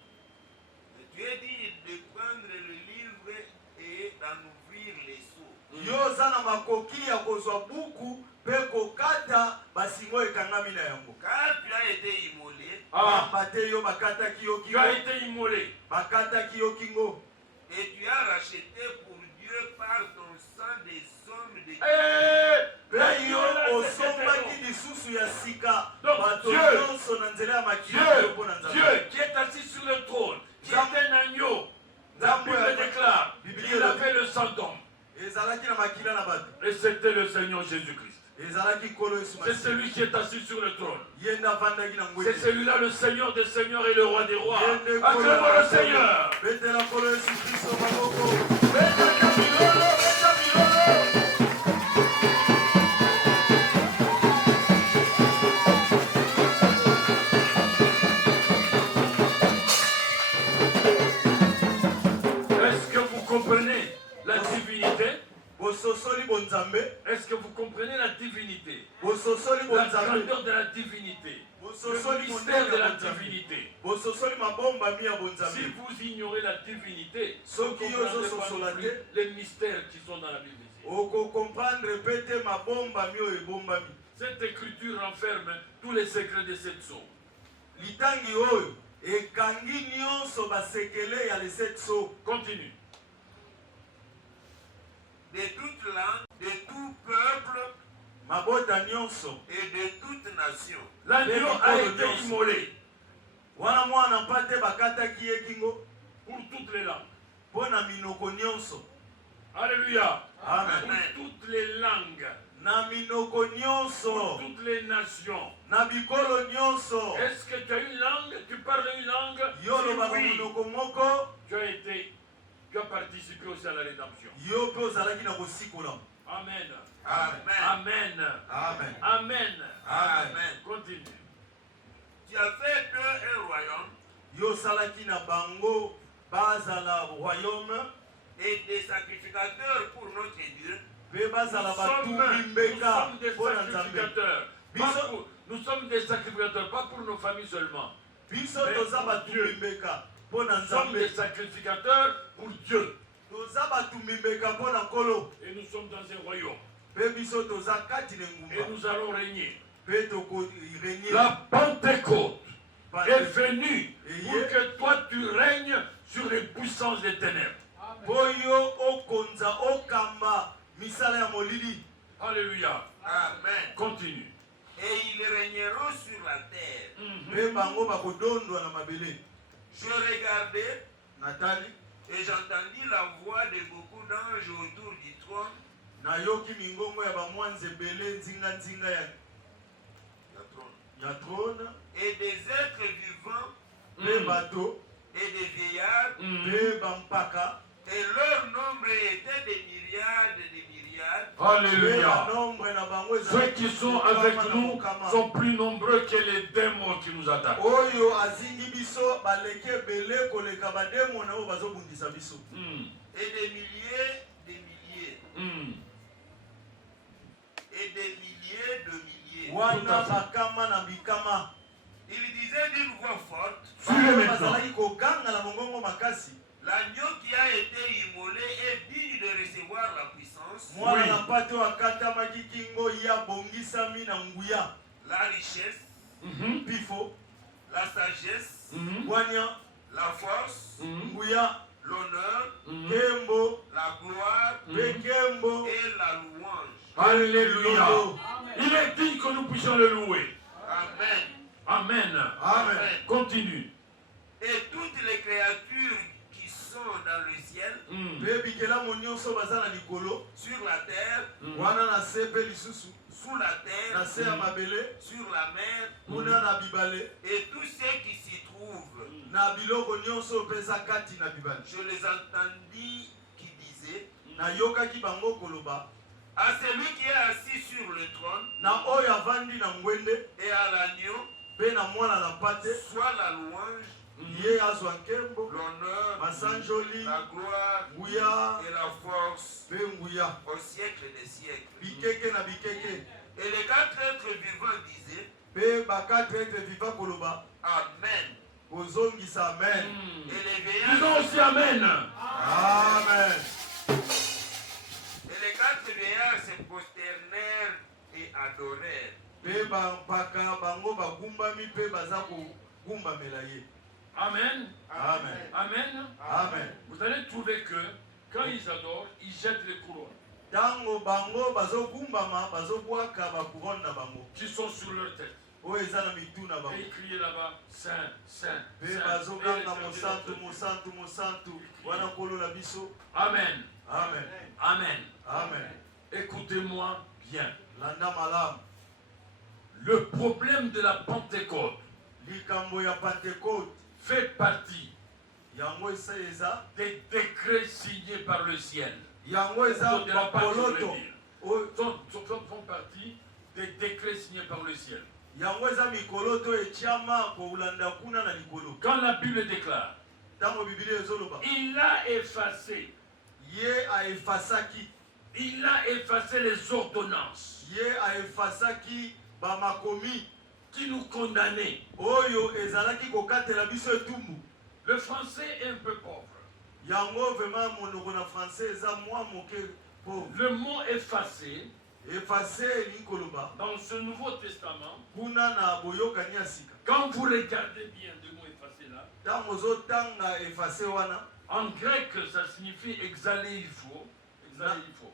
Et tu es digne de prendre le livre et d'en ouvrir les sceaux. yo oza na makoki ya kozwa buku mpe kokata basingo ekangami na yango. Car tu as été immolé Ah, pamba te yo bakataki yo tu as kingo été immolé. bakataki yo kingo et tu as racheté pour Dieu par ton sang des hommes de Dieu. mpe yo osombaki lisusu ya sika Donc, bato Dieu, nyonso na nzela ya makili yo mpo na nzambe. Dieu qui est assis sur le trône, qui est un agneau. La Bible déclare, il avait le sang d'homme. ezalaki na makila na bato Et c'était le Seigneur Jésus-Christ. ezalaki nkolo yesu C'est masihi celui qui est assis sur le trône. ye nde avandaki na C'est ngwende. celui-là le Seigneur des Seigneurs et le Roi des Rois. Ye nde Acclamons le Seigneur. betela nkolo yesu kristo maboko. Betaka milolo, beta milolo. Est-ce que vous comprenez la divinité? Bososoli bonzambe, Est-ce que vous comprenez la divinité? bososoli La bonzambe, grandeur de la divinité. Le bososoli mystère de monene la ya bonzambe, divinité. bososoli mabombami ya Si bonzambe. vous ignorez la divinité, Ceux vous qui ne comprendrez osent pas se non solater. plus les mystères qui sont dans la Bible ici. okokomprendre mpe te mabombami oyo ebombami. Cette écriture renferme tous les secrets de cette sceau. Litangi oyo ekangi nyonso basekele ya leset so. Continue. De toute langue, de tout peuple mabota nyonso et de toute nation. L'agneau a été immolé wana mwana mpate bakataki ye kingo pour toutes les langues. mpo na minoko nyonso. Alléluia. Amen. Pour toutes les langues. Na minoko Pour nyonso toutes les nations. na bikolo nyonso. Est-ce que tu as une langue? Tu parles une langue? yo Si olobaka oui, monoko moko tu as participé aussi à la rédemption. yo mpe ozalaki na kosikola. Amen. Amen. Amen. Amen. Amen. Amen. Continue. Tu as fait d'eux un royaume yo osalaki na bango bazala royaume et des sacrificateurs pour notre Dieu. mpe bazala Nous sommes batumbi mbeka des mpo na nzambe. sacrificateurs. Nous sommes des sacrificateurs, pas pour nos familles seulement. biso toza batumbi mbeka mpo na Nous sommes des nzambe. sacrificateurs pour Dieu. toza batumbi mbeka mpo na nkolo Et nous sommes dans un royaume. mpe biso toza kati na Et engumba nous allons régner. mpe tokorenie. La Pentecôte est venue pour que toi tu règnes sur les puissances des ténèbres. mpo yo okonza molili. Alléluia. Amen. Continue. Et ils régneront sur la terre. Pe bango bakodondwa na mabele. Je regardais Natali. et j'entendis la voix de beaucoup d'anges autour du trône. Nayoki mingongo ya bamwanze ebele nzinga nzinga ya trône. Et des êtres vivants Pe bato. et des vieillards. Pe bampaka. Et leur nombre était des myriades et des myriades. Alléluia. Pe banombre na bango Ceux qui sont avec nous sont plus nombreux que les démons qui nous attaquent. Oyo azingi biso baleke ebele koleka bademo na oyo bazobundisa biso. Et des milliers, des milliers. Et des milliers de milliers. Wana bakama na bikama. Il disait d'une voix forte, Suivez maintenant. Bazalaki koganga na mongongo makasi. l'agneau qui a été immolé est digne de recevoir la puissance, Mwana na mpate oyo akatamaki kingo ya bongisami na nguya. la richesse, Pifo, la sagesse, bwanya, la force, nguya, l'honneur, kembo, la gloire pe kembo. et la louange. Alléluia. Il est dit que nous puissions le louer. Amen. Amen. Amen. Continue. Et toutes les créatures qui sont dans le ciel, Pe bikelamo nyonso baza na likolo. sur la terre, Wana na se pe lisusu. sous la Na terre, se ya mabele. sur la mer, Kuna na bibale. et tous ceux qui s'y trouvent. Na biloko nyonso pesa kati na bibale. Je les entendis qui disaient, Na yokaki bango koloba. à celui qui est assis sur le trône Na oyo avandi na ngwende. et à l'agneau, Pe na mwana na pate. soit la louange, Ye azwa nkembo. l'honneur, Masanjoli. la gloire Nguya. et la force Pe nguya. au siècle des siècles. Bikeke na bikeke. Et les quatre êtres vivants disaient, Pe bakatre ete viva koloba. Amen. Kozongisa amen. Et les veillards, Disons aussi Amen. Amen. et les quatre veillards se prosternèrent et adorèrent. Pe bampaka bango bagumbami pe baza kogumbamela ye. Amen. Amen. Amen. Amen. Vous allez trouver que quand ils adorent, ils jettent les couronnes Tango bango bazogumbama bazobwaka bakuron na bango. qui sont sur leur tête. Oyo eza na mitu na Et bango. ils crient là-bas, Saint, Saint, Pe Saint. bazoganga Et les mosantu serviteurs mosantu mosantu. Wana kolola biso. Amen. Amen. Amen. Amen. Écoutez-moi bien. Landa malamu. Le problème de la Pentecôte Likambo ya Pentecôte. fait partie Yango eza des décrets signés par le ciel. yango eza De la part, je voulais bakoloto. dire. Oyo- Font partie des décrets signés par le ciel. yango eza mikoloto etiama kolanda kuna na likolo. Quand la Bible déclare, Tango Biblia ezoloba. il a effacé, Ye aefasaki. il a effacé les ordonnances Ye aefasaki bamakomi. qui nous condamnaient. Oyo ezalaki kokatela biso etumbu. Le français est un peu pauvre. Yango vraiment monoko na français eza mwa moke pauvre. Le mot effacé, Efase elingi koloba. dans ce Nouveau Testament, Kuna na boyokani ya sika. quand vous regardez bien le mot effacé là, Tango ozotanga efase wana. en grec, ça signifie exaleifo. Exaleifo.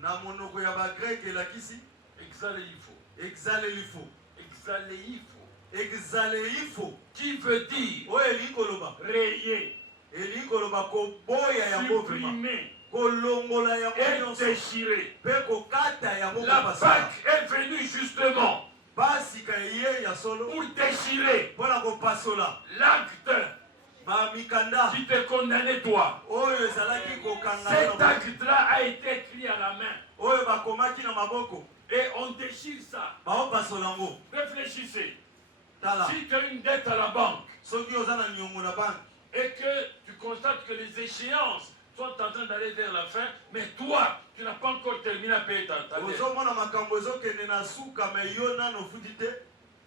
Na monoko ya bagrek elakisi. Exaleifo. Exalelifo. Exaleifo. Exaleifo. Qui veut dire Oyo elingi koloba. rayer, Elingi koloba koboya yango vraiment. supprimer Kolongola yango et nyonso. déchirer. Pe kokata yango La kopasala. Pâque est venue justement Basika ye ya solo. pour déchirer Mpona kopasola. l'acte Bamikanda. qui te condamnait toi. Oyo ezalaki kokanga Cet na acte-là a été écrit à la main. oyo bakomaki na maboko. Et on déchire ça. Baopasola yango. Réfléchissez. Tala. Si tu as une dette à la banque Soki oza na niongo na banki. et que tu constates que les échéances sont en train d'aller vers la fin, mais toi, tu n'as pas encore terminé à payer ta dette. Ozomona makambo ezokende na suka me yo nano ofuti te.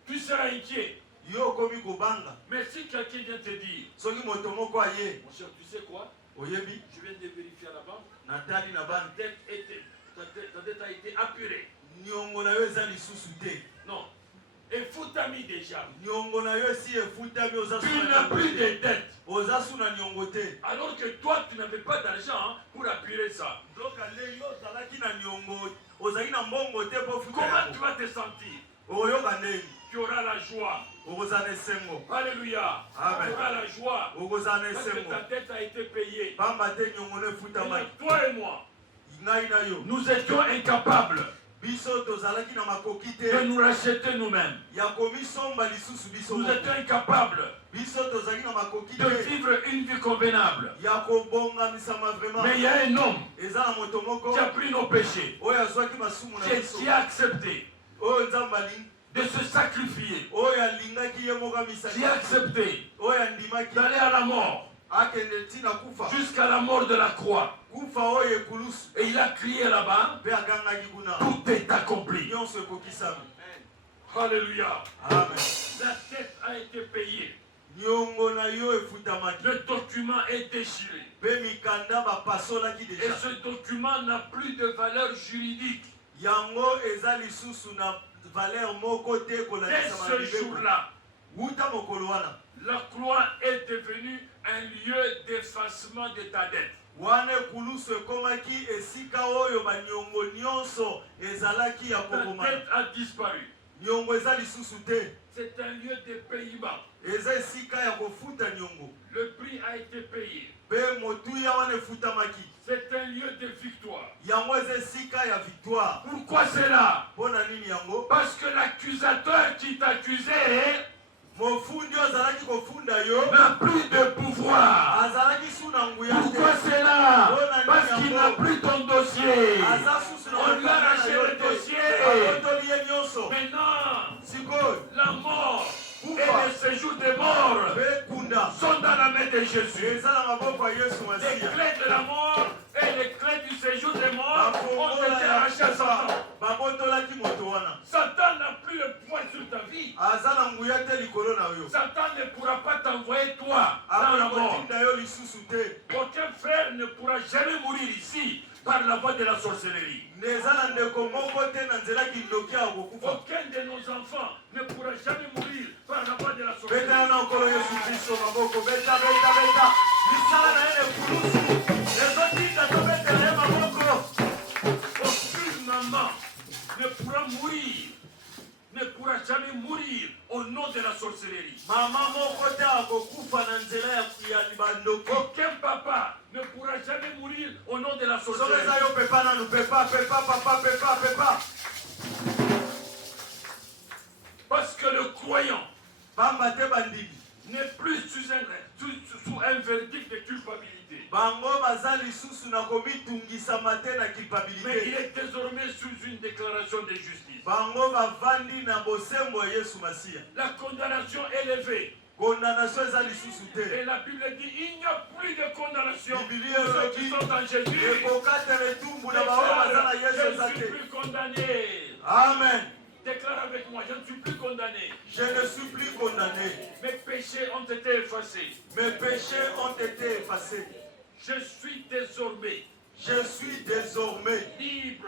Tu seras inquiet. Yo okomi kobanga. Mais si quelqu'un vient te dire, Soki moto moko aye. mon cher, tu sais quoi? Oyebi. Je viens de vérifier à la banque. Natali na Ta banki. dette, ta dette a été apurée. Niongo na yo eza lisusu te. Non. Et foutami déjà. Nyongo na yo si efutami oza Tu suna n'as nyongo plus te. de dettes. Oza suna nyongo te. Alors que toi, tu n'avais pas d'argent pour appuyer ça. Donc ale yo ozalaki na nyongo, ozalaki na mbongo te po futa Comment yango. tu vas te sentir? Okoyoka ndenge. Tu auras la joie. Okozala na esengo. Alléluia. Amen. Tu auras la joie. Okozala na Parce que esengo. ta dette a été payée. Pamba te nyongo no Et efutamaki. toi et moi, Ngai na yo. nous étions incapables Biso tozalaki na makoki de te. nous racheter nous-mêmes. Ya komisomba lisusu biso Nous moko. étions incapables Biso tozalaki na makoki de te. vivre une vie convenable. Ya kobongamisama vraiment. Mais il y a un homme Eza na moto moko. qui a pris nos péchés, Oyo azwaki masumu na biso. qui a accepté Oyo nzambe alingi. de se sacrifier, Oyo alingaki ye moko qui a misaki. accepté Oyo andimaki. d'aller à la mort, Akende ntina kufa. jusqu'à la mort de la croix. Kufa oyo ekulusu. Et il a crié là-bas, Mpe agangaki kuna. tout est accompli. Nyonso ekokisami. Alléluia. Amen. La dette a été payée. Nyongo na yo efutamaki. Le document est déchiré. Mpe mikanda bapasolaki Et deja. ce document n'a plus de valeur juridique. Yango eza lisusu na valeur moko te Dès kolakisa ce mabibeko. jour-là, Wuta mokolo wana. la croix est devenue un lieu d'effacement de ta dette. Wana ekulusu ekomaki esika oyo banyongo nyonso ezalaki ya Ta kobomana. dette a disparu. Nyongo eza lisusu te. C'est un lieu de paiement. Eza esika ya kofuta nyongo. Le prix a été payé. Mpe motuya wana efutamaki. C'est un lieu de victoire. Yango eza esika ya victoire. Pourquoi cela? Mpona nini yango? Parce que l'accusateur qui t'accusait Mofundi oyo azalaki kofunda yo n'a plus de pouvoir. azalaki su na nguya Pourquoi te. cela? Parce qu'il n'a plus ton dossier. Aza susu na On lui a bakanga na arraché yo le te. dossier. Abotoli ye nyonso. Maintenant, Sikoyo la mort et kufa le séjour des morts mpe kunda sont dans la main de Jésus. eza na maboko ya Yesu Les Masiya. clés de la mort et les clés du séjour des morts ont Bafongola été ya arrachées à Satan. kufa babotolaki moto wana. Satan n'a plus le pouvoir sur ta vie. Aza na nguya te likolo na yo. Satan ne pourra pas t'envoyer toi dans la mort. akotinda yo lisusu te. Aucun frère ne pourra jamais mourir ici par la voie de la sorcellerie. Eza na ndeko moko te na nzela kindoki ya kokufa. Aucun de nos enfants ne pourra jamais mourir par la voie de la Beta sorcellerie. na nkolo Yesu Kristo maboko. Beta, beta, beta. Misala na ye ekulusu. Ezotinda tobetela ye maboko. Aucune maman ne pourra mourir, ne pourra jamais mourir au nom de la sorcellerie. Mama moko te akokufa na nzela ya bandoki. Aucun papa ne pourra jamais mourir au nom de la Soki sorcellerie. eza yo pepa nanu pepa pepa papa pepa pepa. Parce que le croyant Pamba te bandimi. n'est plus sous un verdict de culpabilité. Bango baza lisusu na komitungisama te na Mais il culpabilité. est désormais sous une déclaration de justice. Bango bavandi na bosembo ya Yesu Masiya. La condamnation est levée. Condamnation eza lisusu te. Et la Bible dit il n'y a plus de condamnation Bible pour ceux qui elobi sont en Jésus. ekokatela etumbu na baoyo baza na Yesu Je eza ne suis te. plus condamné. Amen. Déclare avec moi, je ne suis plus condamné. Je ne suis plus condamné. Mes péchés ont été effacés. Mes péchés ont été effacés. Je suis désormais Je suis désormais libre.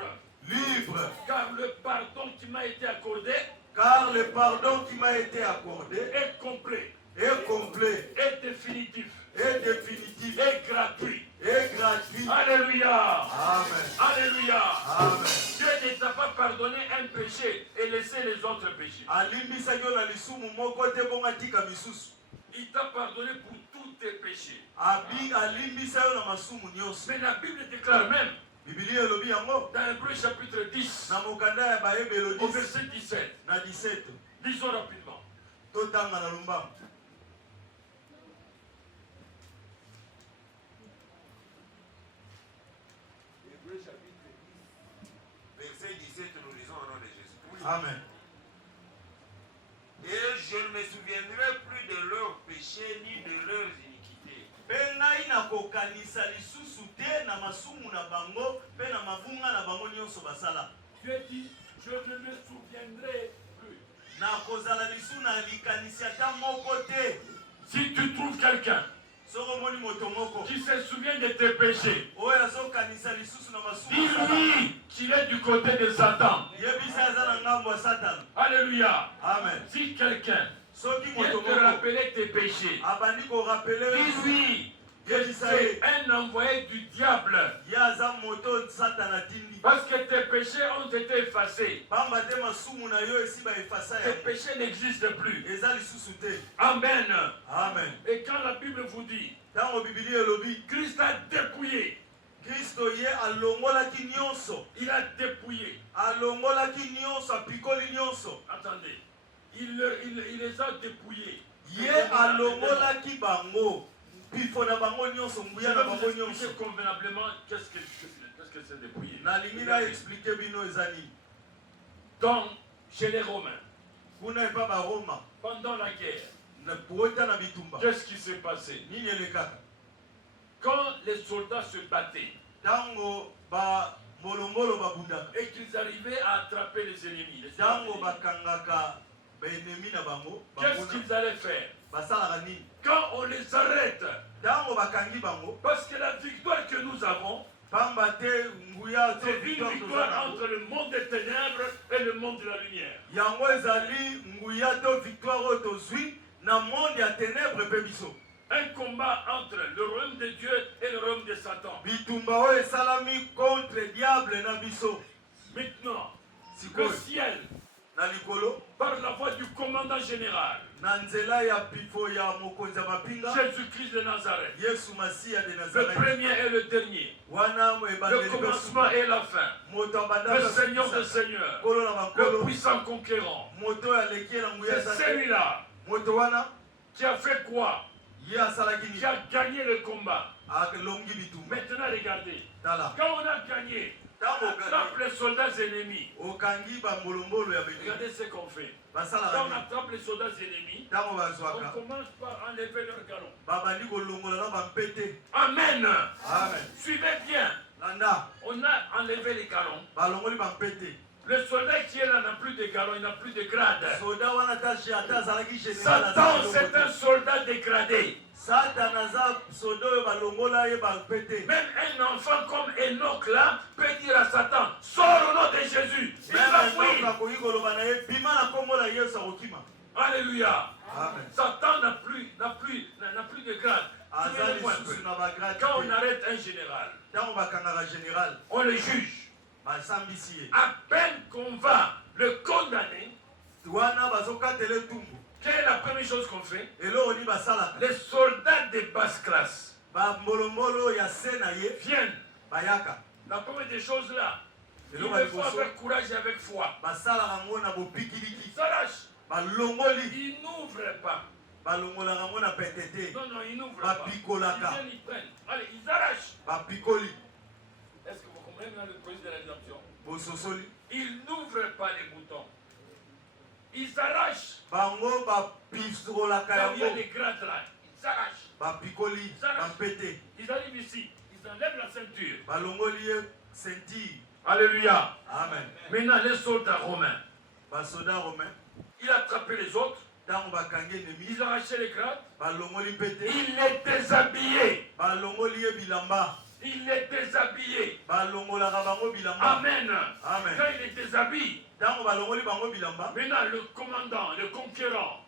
libre. Car le pardon qui m'a été accordé Car le pardon qui m'a été accordé est complet, est complet, est définitif, est définitif, est gratuit. est gratuit. Alléluia. Amen. Alléluia. Amen. Dieu ne t'a pas pardonné un péché et laissé les autres péchés. Alimbisaki yo na lisumu moko te bongo atika misusu. Il t'a pardonné pour tous tes péchés. Alimbisa yo na masumu nyonso. Mais la Bible déclare même Biblia elobi yango dans Hébreux chapitre 10 na mokanda ya bayebelo au 10 verset 17. na 17. Lisons rapidement. Totanga na lumba. Verset 17, nous lisons au nom de Jésus. Amen. Et je ne me souviendrai plus de leurs péchés ni de leurs iniquités. Mpe ngai nakokanisa lisusu te na masumu na bango mpe na mavunga na bango nyonso basala. Dieu dit, je ne me souviendrai plus. Nakozala lisu na likanisi ata moko te. Si tu trouves quelqu'un Soko moni moto moko qui se souvient de tes péchés, oyo azoka akanisa lisusu na masumu. Dis-lui qu'il est du côté de Satan. Yebisa aza na ngambo ya Satan. Alléluia. Amen. Si quelqu'un Soki vient moto te moko rappeler tes péchés, abandi ko rappeler dis-lui que yebisa c'est ye un envoyé du diable. yaza moto Satan atindi. Parce que tes péchés ont été effacés. Pamba te masumu na yo esi ba efasa Tes ya. péchés n'existent plus. Eza lisusu te. Amen. Amen. Et quand la Bible vous dit, Tango Biblia elobi Christ a dépouillé, Kristo ye alongolaki nyonso. il a dépouillé. Alongolaki nyonso, apikoli nyonso. Attendez, il les a dépouillés. Ye alongolaki bango. Pifo na bango nyonso, Je nguya vais na vous bango expliquer nyonso. convenablement qu'est-ce que c'est dépouillé. Nalingi na expliquer bino ezali. Donc, chez les Romains, Kuna epa ba Roma. pendant la guerre, Na puota na bitumba. qu'est-ce qui s'est passé? Nini elekaka. Quand les soldats se battaient Tango ba molongolo babundaka. et qu'ils arrivaient à attraper les ennemis, Tango bakangaka ba ennemi na bango. qu'est-ce qu'ils allaient faire? Basalaka nini? Quand on les arrête, Tango bakangi bango. parce que la victoire que nous avons, Pamba te nguya to c'est une victoire victoire tozala. entre le monde des ténèbres et le monde de la lumière. Yango ezali nguya to victoire oyo tozwi na monde ya ténèbres pe biso. Un combat entre le royaume de Dieu et le royaume de Satan. Bitumba oyo esalami contre diable na biso. Maintenant, le Sikoyo ciel, na likolo par la voix du commandant général, na nzela ya pifo ya mokonzi ya mapinga Jésus-Christ de Nazareth, Yesu Masiya de le Nazareth. premier et le dernier, Wana le ebandeli commencement et la fin, moto le abandaka Seigneur des Seigneurs, kolo na le bakolo puissant conquérant. moto aleki na nguya C'est eza te. celui-là Moto wana qui a fait quoi? ye asalaki Qui nini? a gagné le combat. alongi bitumba. Maintenant, regardez. Tala Quand on a gagné, on ntango attrape okandi les soldats ennemis. okangi bambolombolo ya bitumba Regardez ce qu'on fait. basalaka Quand on nini? attrape les soldats ennemis, Ntango on bazwaka commence par enlever leurs galons. babandi kolongola na bampete. Amen. Amen. Suivez bien. Landa On a enlevé les galons. balongoli bampete. Le soldat qui est là n'a plus de galons, il n'a plus de grade. Soda wana ata azalaki général Satan, c'est un soldat dégradé. Satan aza soda oyo balongola ye bampete. Même un enfant comme Enoch là peut dire à Satan, sors au nom de Jésus. Il va Même fuir. akoki koloba na ye bima na kombo na Yesu akokima. Alléluia. Amen. Satan n'a plus de grade. Aza Souvenez-vous un peu. lisusu na bagrade Quand on te. arrête un général, Ntango bakangaka général on le juge. basambisi ye. À peine qu'on va le condamner, Wana bazokatela etumbu. quelle est la première chose qu'on fait? Eloko ni basalaka. Les soldats de basse classe Bambolomolo ya se na ye viennent. bayaka. La première des choses là, il Eloko le ya faut liboso avec courage et avec foi. basalaka ngo na bopikiliki. Ils s'arrachent. Balongoli Ils n'ouvrent pas. balongolaka ngo na pete te. Non, non, ils n'ouvrent pas. Ils Bapikolaka viennent, ils prennent. Allez, ils arrachent. bapikoli Est-ce que vous comprenez maintenant le processus de la rédemption? bososoli. Ils n'ouvrent pas les boutons. Ils arrachent. Bango bapikolaka Là où il y a yango des grades là, ils arrachent. bapikoli bampete. Ils arrivent ici. Ils enlèvent la ceinture. Balongoli ye ceinture. Alléluia. Amen. Maintenant, les soldats romains, Basoda romain ils attrapaient les autres. ntango bakangi ennemi Ils arrachaient les grades. balongoli pete. Ils les déshabillaient. Balongoli ye bilamba. Ils les déshabillaient. Balongolaka bango bilamba. Amen. Amen. Quand ils les déshabillent, Ntango balongoli bango bilamba maintenant le commandant, le conquérant,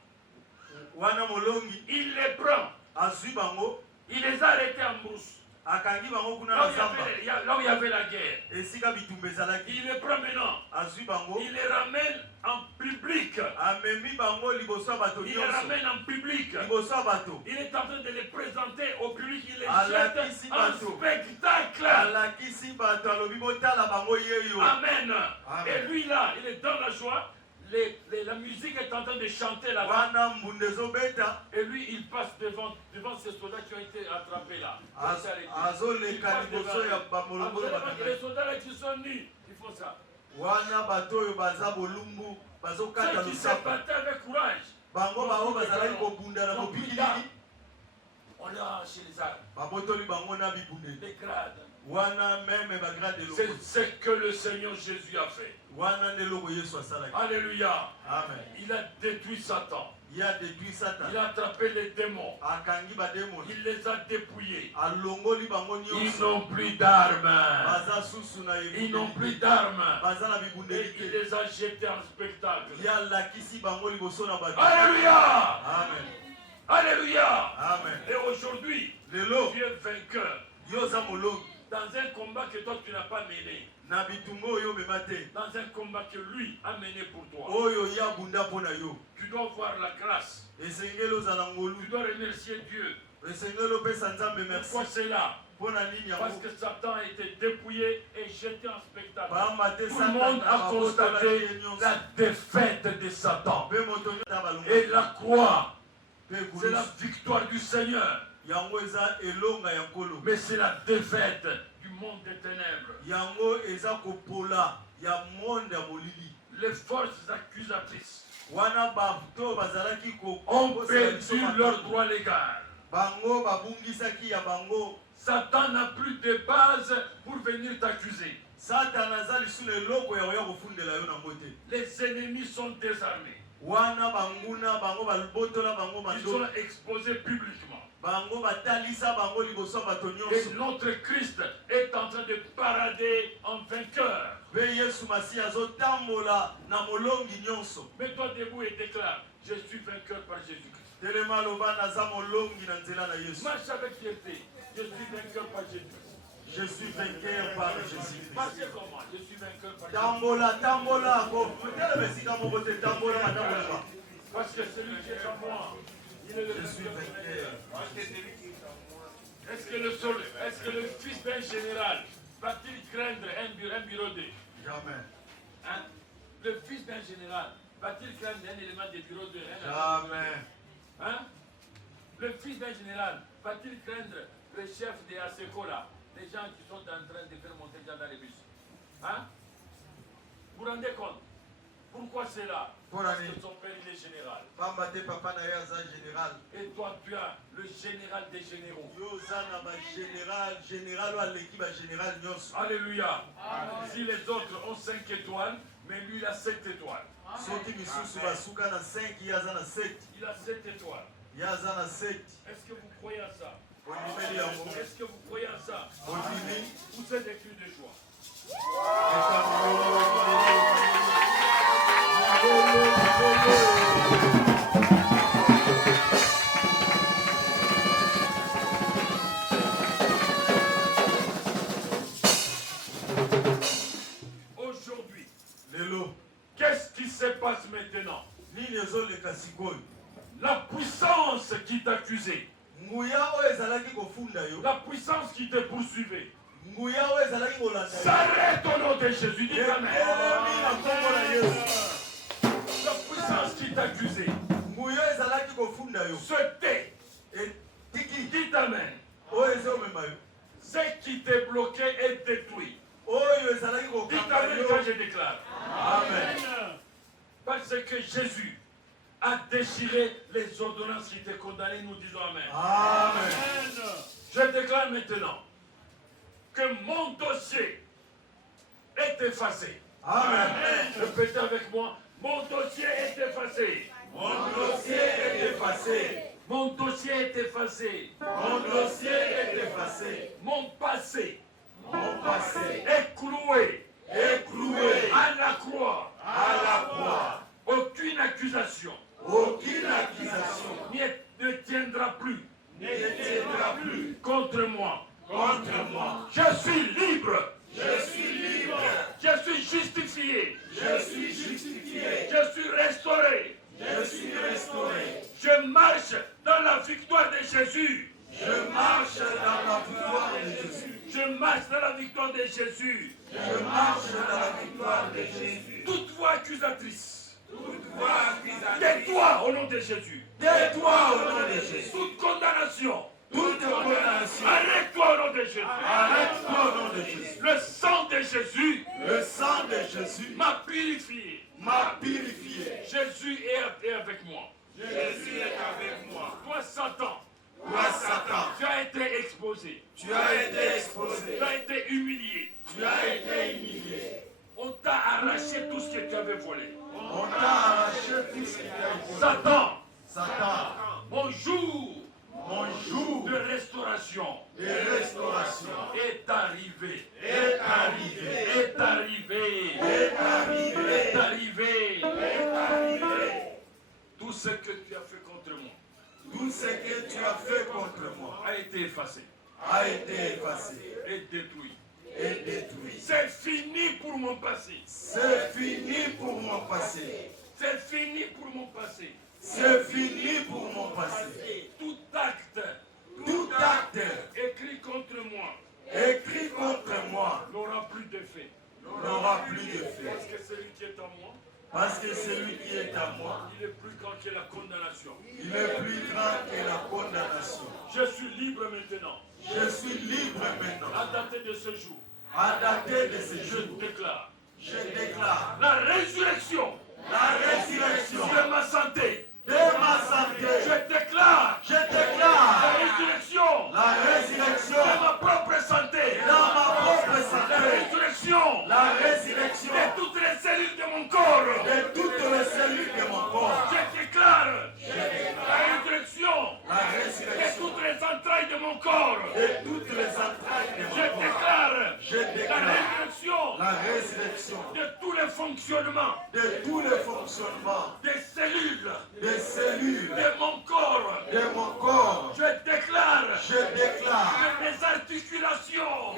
wana molongi il les prend. azwi bango Il les a arrêtés en brousse. akangi bango kuna Là où na zamba là où il y avait la guerre. esika bitumba ezalaki. Il les prend maintenant. Azwi bango Il les ramène en public. amemi bango liboso ya bato Il les nyonso ramène en public. liboso ya bato Il est en train de les présenter au public. Il les Alaki jette si en bateau. spectacle. alakisi bato alobi botala bango yeyo. Amen. Amen. Et lui là, il est dans la joie. La musique est en train de chanter là-bas. wana mbunda ezobeta Et lui, il passe devant ces soldats qui ont été attrapés là. Il azoleka passe liboso devant ya eux. bamolongolo Ah, les bakangaki. soldats là qui sont nus, ils font ça. Wana bato oyo baza bolumbu bazokata Ceux qui se losapo battaient avec courage, bango bango bazalaki kobunda na Non, bopikiliki on les a chez les armes. babotoli bango na bibundeli Les grades. wana même bagrade C'est eloko ce que le Seigneur Jésus a fait. wana nde eloko Yesu asalaki. Alléluia. Amen. Il a détruit Satan. Il a détruit Satan. Il a attrapé les démons. Akangi ba démoni. Il les a dépouillés. Alongoli bango Ils nyonso. n'ont plus d'armes. Baza susu na Ils n'ont plus ebundeli. d'armes. Baza na Et bibundeli il te. les a jetés en spectacle. Ya lakisi bango liboso na bato. Alléluia. Amen. Alléluia. Amen. Et aujourd'hui, Lelo tu es vainqueur yo za molongi dans un combat que toi tu n'as pas mené. na bitumba oyo mema te. Dans un combat que lui a mené pour toi. Oyo ya bunda mpo na yo. Tu dois voir la grâce. Esengeli ozala ngolu. Tu dois remercier Dieu. Esengeli opesa Nzambe merci. Pourquoi c'est là? Mpo na nini Parce yango? que Satan a été dépouillé et jeté en spectacle. Pamba te Tout le Satan monde a constaté la défaite de Satan. Mpe moto nyonso abalonga. Et la croix, Mpe c'est la kulusu. victoire du Seigneur. Yango eza elonga ya nkolo. Mais c'est la défaite du monde des ténèbres. Yango eza kopola ya monde ya molili. Les forces accusatrices Wana bato bazalaki ont perdu leur droit légal. bango babungisaki ya bango. Satan n'a plus de base pour venir t'accuser. Satan aza lisu na eloko ya koya kofundela yo na mbote. Les ennemis sont désarmés. Wana banguna bango balbotola bango Ils sont mando. exposés publiquement. Bango batalisa bango liboso ya bato Et nyonso. notre Christ est en train de parader en vainqueur. Mpe Yesu Masi azotambola na molongi nyonso. Mets-toi debout et déclare, je suis vainqueur par Jésus-Christ. Telema loba naza molongi na nzela na Yesu. Marche avec fierté, je suis vainqueur par Jésus-Christ. Je suis vainqueur par Jésus-Christ. Marchez comme moi, je suis vainqueur par Jésus-Christ. Tambola, tambola, telema esika moko te, tambola matambola. Parce que celui qui est en moi, il est le Je suis vainqueur. vainqueur. Est-ce que le fils d'un général va-t-il craindre un bureau de... Jamais. Hein? Le fils d'un général va-t-il craindre un élément de bureau de... Jamais. Hein? Le fils d'un général va-t-il craindre le chef de Asekola, les gens qui sont en train de faire monter les gens dans les bus? Hein? Vous vous rendez compte? Pourquoi c'est là? Parce que son père il est général. Pamba te papa na yo aza général. Et toi tu as le général des généraux. Yo oza na ba général, général oyo aleki ba général nyonso. Alléluia. Si les autres ont 5 étoiles, mais lui il a 7 étoiles. Soki misusu basuka na 5, ye aza na 7. Il a 7 étoiles. Ye aza na 7. Est-ce que vous croyez à ça? Ondimeli yango. Est-ce que vous croyez à ça? Ondimi. Vous êtes des cris de joie. Aujourd'hui, Lelo. qu'est-ce qui se passe maintenant? Nini ezoleka sikoyo? La puissance qui t'accusait, Nguya oyo ezalaki kofunda yo. la puissance qui te poursuivait, Nguya oyo ezalaki kolanda yo. s'arrête au nom de Jésus. Dis Amen. Etelemi na kombo na Yesu. La puissance qui t'accusait, Nguya ezalaki kofunda yo. se tait. Etiki. Dis Amen. Oyo ezomema yo. Ce qui t'est bloqué est détruit. Oyo ezalaki Dis kokanga Amen yo. quand je déclare. Amen. Parce que Jésus a déchiré les ordonnances qui te condamnaient, nous disons Amen. Amen. Je déclare maintenant que mon dossier est effacé. Amen. Répétez avec moi, mon dossier est effacé. Mon dossier est effacé. Mon dossier est effacé. Mon dossier est effacé. Mon passé Mon passé est cloué est cloué à la croix. à la croix. Aucune accusation Aucune accusation ne tiendra plus ne tiendra plus contre moi. contre moi. Je suis libre. Je suis libre. Je suis justifié. Je suis justifié. Je suis restauré. Je suis restauré. Je marche dans la victoire de Jésus. Je marche dans la victoire de Jésus. Je marche dans la victoire de Jésus. Je marche dans la victoire de Jésus. Toute voix accusatrice, Toute voix accusatrice, tais-toi au nom de Jésus. tais-toi au nom de Jésus. Toute condamnation, Toute condamnation, arrête-toi au nom de Jésus. arrête-toi au nom de Jésus. Le sang de Jésus Le sang de Jésus m'a purifié. m'a purifié. Jésus est avec moi. Jésus est avec moi. Toi, Satan, Toi, Satan, tu as été exposé. tu as été exposé. Tu as été volé. On t'a arraché tout ce qui t'est volé. Satan, Satan, mon jour mon jour de restauration de restauration est arrivé. est arrivé. Est arrivé. Est arrivé. Est arrivé. Est arrivé. Tout ce que tu as fait contre moi Tout ce que tu as fait contre moi a été effacé a été effacé et détruit. et détruit. C'est fini pour mon passé. C'est fini pour mon passé. C'est fini pour mon passé. C'est fini pour mon passé. Tout acte Tout acte écrit contre moi écrit contre moi n'aura plus d'effet. n'aura plus d'effet. Parce que celui qui est en moi, Parce que celui qui est à moi, il est plus grand que la condamnation. il est plus grand que la condamnation. Je suis libre maintenant. Je suis libre À maintenant. dater de ce jour, À dater de ce je jour, déclare je déclare la résurrection la résurrection de ma santé. de ma santé. Je déclare Je la déclare résurrection la de résurrection ma propre santé. dans ma propre La santé. résurrection La résurrection de toutes les cellules de mon corps. de toutes les cellules de mon corps. Je déclare la résurrection La de résurrection toutes les entrailles de mon corps. de toutes les entrailles de Je mon corps. déclare Je la déclare résurrection la résurrection de tous les fonctionnements de tous les fonctionnements des cellules des cellules de mon corps. de mon corps. Je déclare Je déclare que mes articulations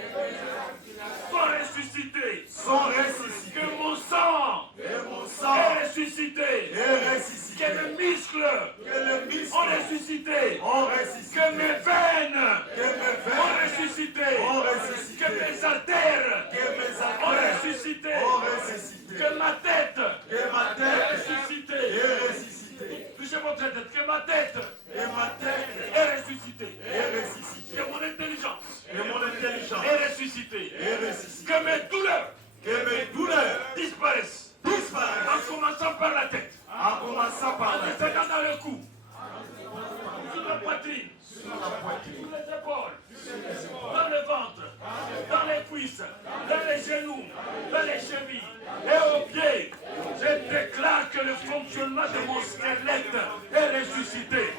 sont ressuscitées. sont ressuscités. Que mon sang Et mon sang est ressuscité. est ressuscité. Que mes muscles Que les muscles ont ressuscité. ont ressuscité. Que mes veines Que mes ont veines ressuscité. ont ressuscité. Que mes artères Que mes ont artères ressuscité. ont ressuscité. Que ma tête Que ma est tête ressuscitée. est ressuscitée. Touchez votre tête. Que ma tête Et ma tête est ressuscitée. est ressuscitée. Que mon intelligence Et mon intelligence est ressuscitée. est ressuscitée. Que mes douleurs Que mes douleurs disparaissent. disparaissent. En commençant par la tête. En commençant par la En tête, descendant dans le cou. Sur la poitrine. sur la poitrine, Sur les épaules. Dans le ventre. Dans les cuisses. Dans les genoux. Dans les chevilles. Et aux pieds. Je déclare que le fonctionnement de mon squelette est ressuscité.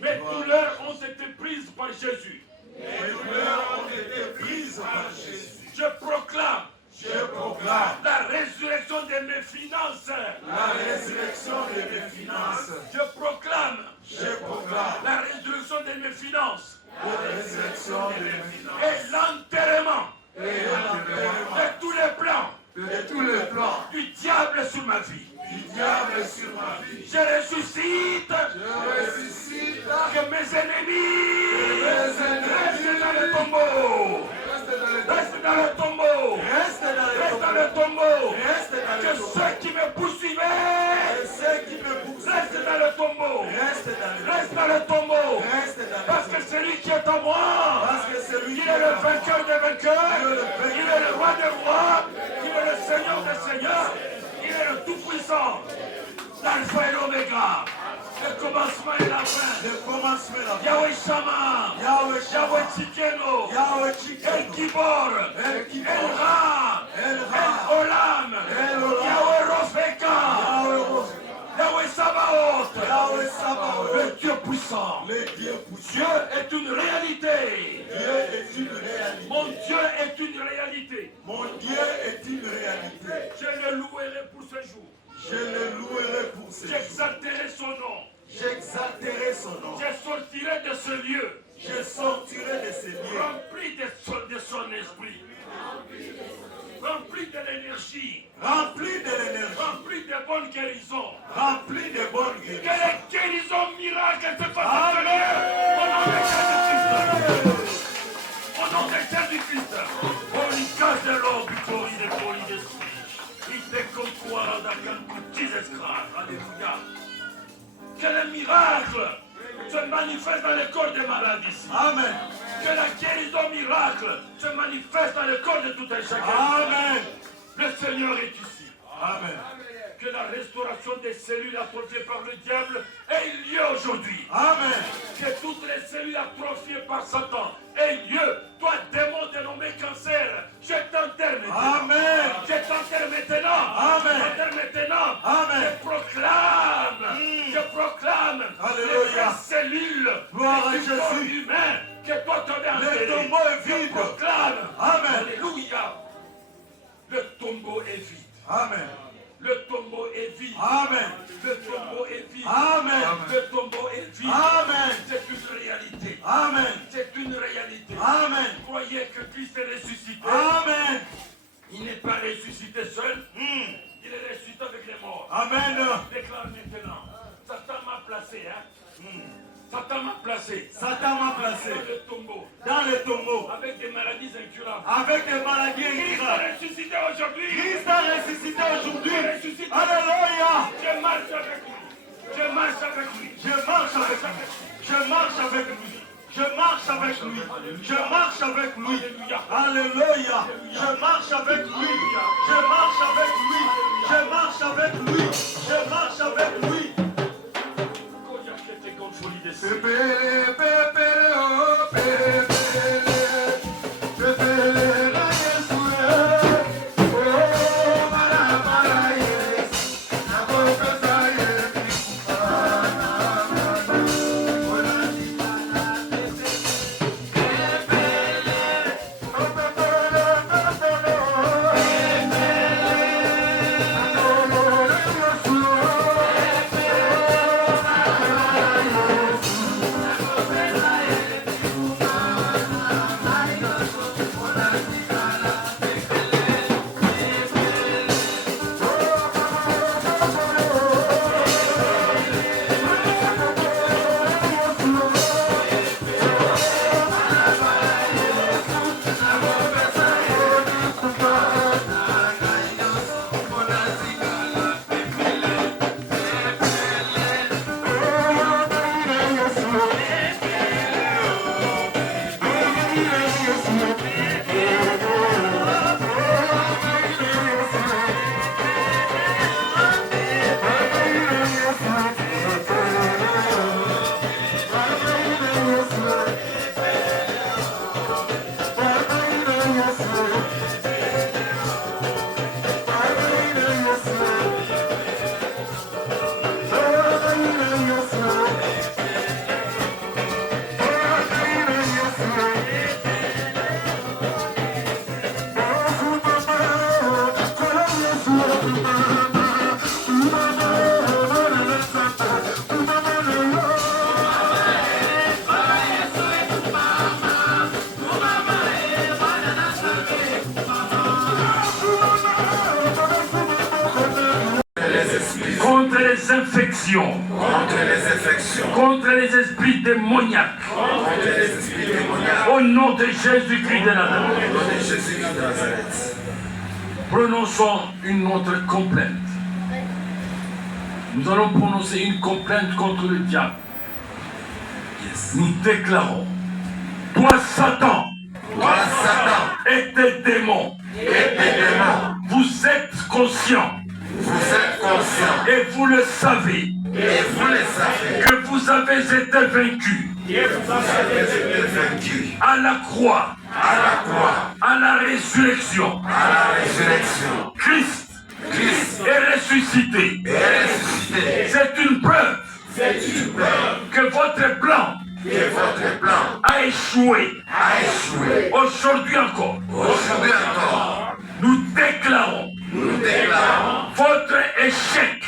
Mes douleurs ont été prises par Jésus. mes douleurs ont été prises par Jésus. Je proclame Je proclame la résurrection de mes finances. la résurrection de mes finances. Je proclame Je proclame la résurrection de mes finances la résurrection de mes finances. et l'enterrement Et l'enterrement de tous les plans de tous les plans du diable sur ma vie. du diable sur ma vie. Je ressuscite Je ressuscite que mes ennemis mes ennemis. restent dans le tombeau. Reste dans le tombeau. Reste dans Reste dans le le tombeau. Reste dans Que le tombeau. ceux qui me poursuivaient Et ceux qui me poussent, restent dans le tombeau. reste dans le Reste dans le tombeau. Reste dans Parce le que celui qui est en moi, Parce que celui il qui est le est en moi, vainqueur des vainqueurs. il est le vainqueur. Il est le roi des rois. Il est le seigneur des seigneurs. Il est le tout-puissant. L'alpha et l'oméga. Le commencement et la fin. le commencement et la fin. Yahweh Shama. Yahweh Yahweh Shammah, Tsikeno. Yahweh El Tsidkenu, Kibor. El Kibor, El Ra. El El Ra, Olam. El Olam, Yahweh Rofeka. Yahweh Ros- Yahweh Sabaoth. Yahweh Sabaoth, Le Dieu puissant. le Dieu puissant. Dieu est une réalité. Dieu est une réalité. Mon Dieu est une réalité. Mon Dieu est une réalité. Je le louerai pour ce jour. Je le louerai pour ce jour. J'exalterai son nom. J'exalterai son nom. Je sortirai de ce lieu Je sortirai de ces lieux rempli de son esprit. Rempli de l'énergie. rempli de l'énergie, Rempli de bonnes guérisons. rempli de bonnes Que guérisons. les guérisons miracles se fassent Amen. obtenir au nom de Jésus-Christ. Au nom de Jésus-Christ. Olicazelo, Bicori de Cori de Sui. Il te concourt dans Jesus Christ. Alléluia. Que les miracles se manifestent dans le corps des malades ici. Amen. Que la guérison miracle se manifeste dans le corps de tout un chacun. Amen. Le Seigneur est ici. Amen. Que la restauration des cellules atrophiées par le diable ait lieu aujourd'hui. Amen. Que toutes les cellules atrophiées par Satan aient lieu. Toi, démon dénommé cancer, je t'enterre maintenant. Amen. Amen. Maintenant, Amen. je proclame Alléluia. les cellules Gloire à du corps Jésus. humain que toi tu avais Le enterré. tombeau est Je vide. proclame. Amen. Alléluia. Le tombeau est vide. Amen. Le tombeau est vide. Amen. Le tombeau est vide. Amen. Le tombeau est vide. Amen. C'est une réalité. Amen. C'est une réalité. Amen. Croyez que Christ est ressuscité. Amen. Il n'est pas ressuscité seul. Il est ressuscité avec les morts. Amen. Déclare maintenant. Satan m'a placé. Satan m'a placé. Satan m'a placé Dans le tombeau. dans le tombeau Avec des maladies incurables. avec des maladies Christ incurables. est ressuscité aujourd'hui. Christ a ressuscité aujourd'hui. Il est ressuscité. Alléluia. Je marche avec lui. Je marche avec lui. Je marche avec lui. Je marche avec lui. Je marche avec lui. Je marche avec lui. Alléluia. Je marche avec lui. Je marche avec lui. Je marche avec lui. Je marche avec lui. Pépé, pépé, oh, pépé. Contre les infections. Contre les esprits démoniaques. Au nom de Jésus-Christ de Nazareth. Prononçons une autre complainte. Nous allons prononcer une complainte contre le diable. Nous déclarons, toi Satan, et tes démons, vous êtes conscients. Et vous le savez. Que vous avez été vaincu. À la croix. À la résurrection. Christ est ressuscité. C'est une preuve que votre plan a échoué. Aujourd'hui encore. Nous déclarons votre échec.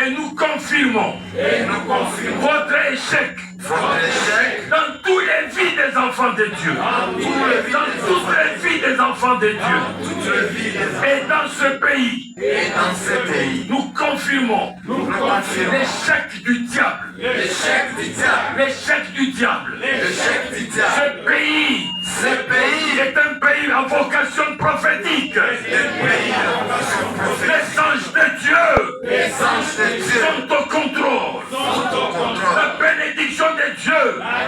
Et nous confirmons votre échec dans toutes les vies des enfants de Dieu. Dans toutes les vies des enfants de Dieu. Et dans ce pays, nous confirmons l'échec du diable. L'échec du diable. Ce pays est un pays à vocation prophétique. Les anges de Dieu sont au contrôle. La bénédiction de Dieu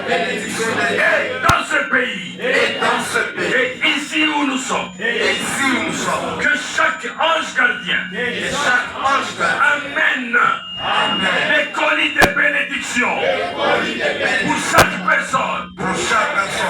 est dans ce pays. Et ici où nous sommes. Que chaque ange gardien amène les colis de bénédiction pour chaque personne.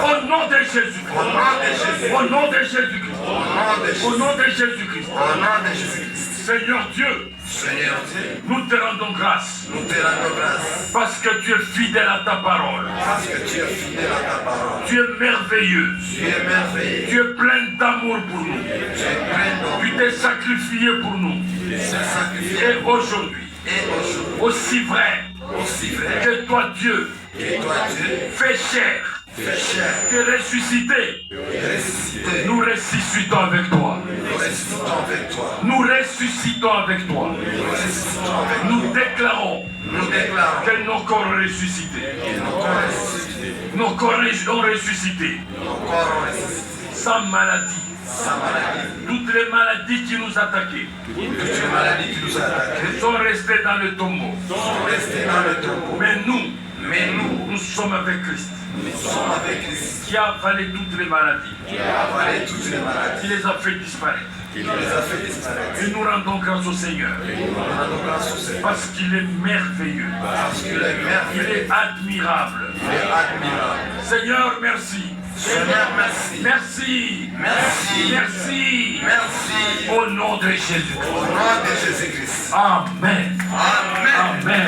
Au nom de Jésus-Christ. Au nom de Jésus-Christ. Au nom de Jésus-Christ. Au nom de Jésus-Christ. Seigneur Dieu, Seigneur Dieu, nous te rendons grâce nous te rendons grâce parce que tu es fidèle à ta parole. parce que tu es fidèle à ta parole. Tu es merveilleux. Tu es merveilleux. Tu es plein d'amour pour nous. Tu es plein Tu t'es sacrifié pour nous. de sacrifice. Et aujourd'hui, Et aujourd'hui, aussi vrai aussi vrai que toi Dieu, que toi, Dieu, fais chair, fais chair, que ressuscité, ressuscité. nous ressuscitons avec toi. Nous ressuscitons avec toi. Nous ressuscitons avec toi. Nous ressuscitons avec toi. Nous déclarons Nous déclarons que nos corps ressuscités, que nos corps ressuscités, nos corps ont ressuscité, nos corps ont ressuscité, sans maladie. sans maladie. Toutes les maladies qui nous attaquaient Toutes les maladies qui nous attaquent sont restées dans le tombeau. sont restées dans le tombeau. Mais nous, Mais nous sommes avec Christ, sommes avec Christ qui a avalé toutes les maladies, qui a avalé toutes les maladies, qui les a fait disparaître. qui les a fait disparaître. Et nous rendons grâce au Seigneur, Nous rendons grâce au Seigneur parce qu'il est merveilleux, parce qu'il est il merveilleux, est admirable. il est admirable. Seigneur, merci. Seigneur, merci. Merci. Merci. Merci. Merci. Au nom de Jésus. Au nom de Jésus-Christ. Amen. Amen. Amen.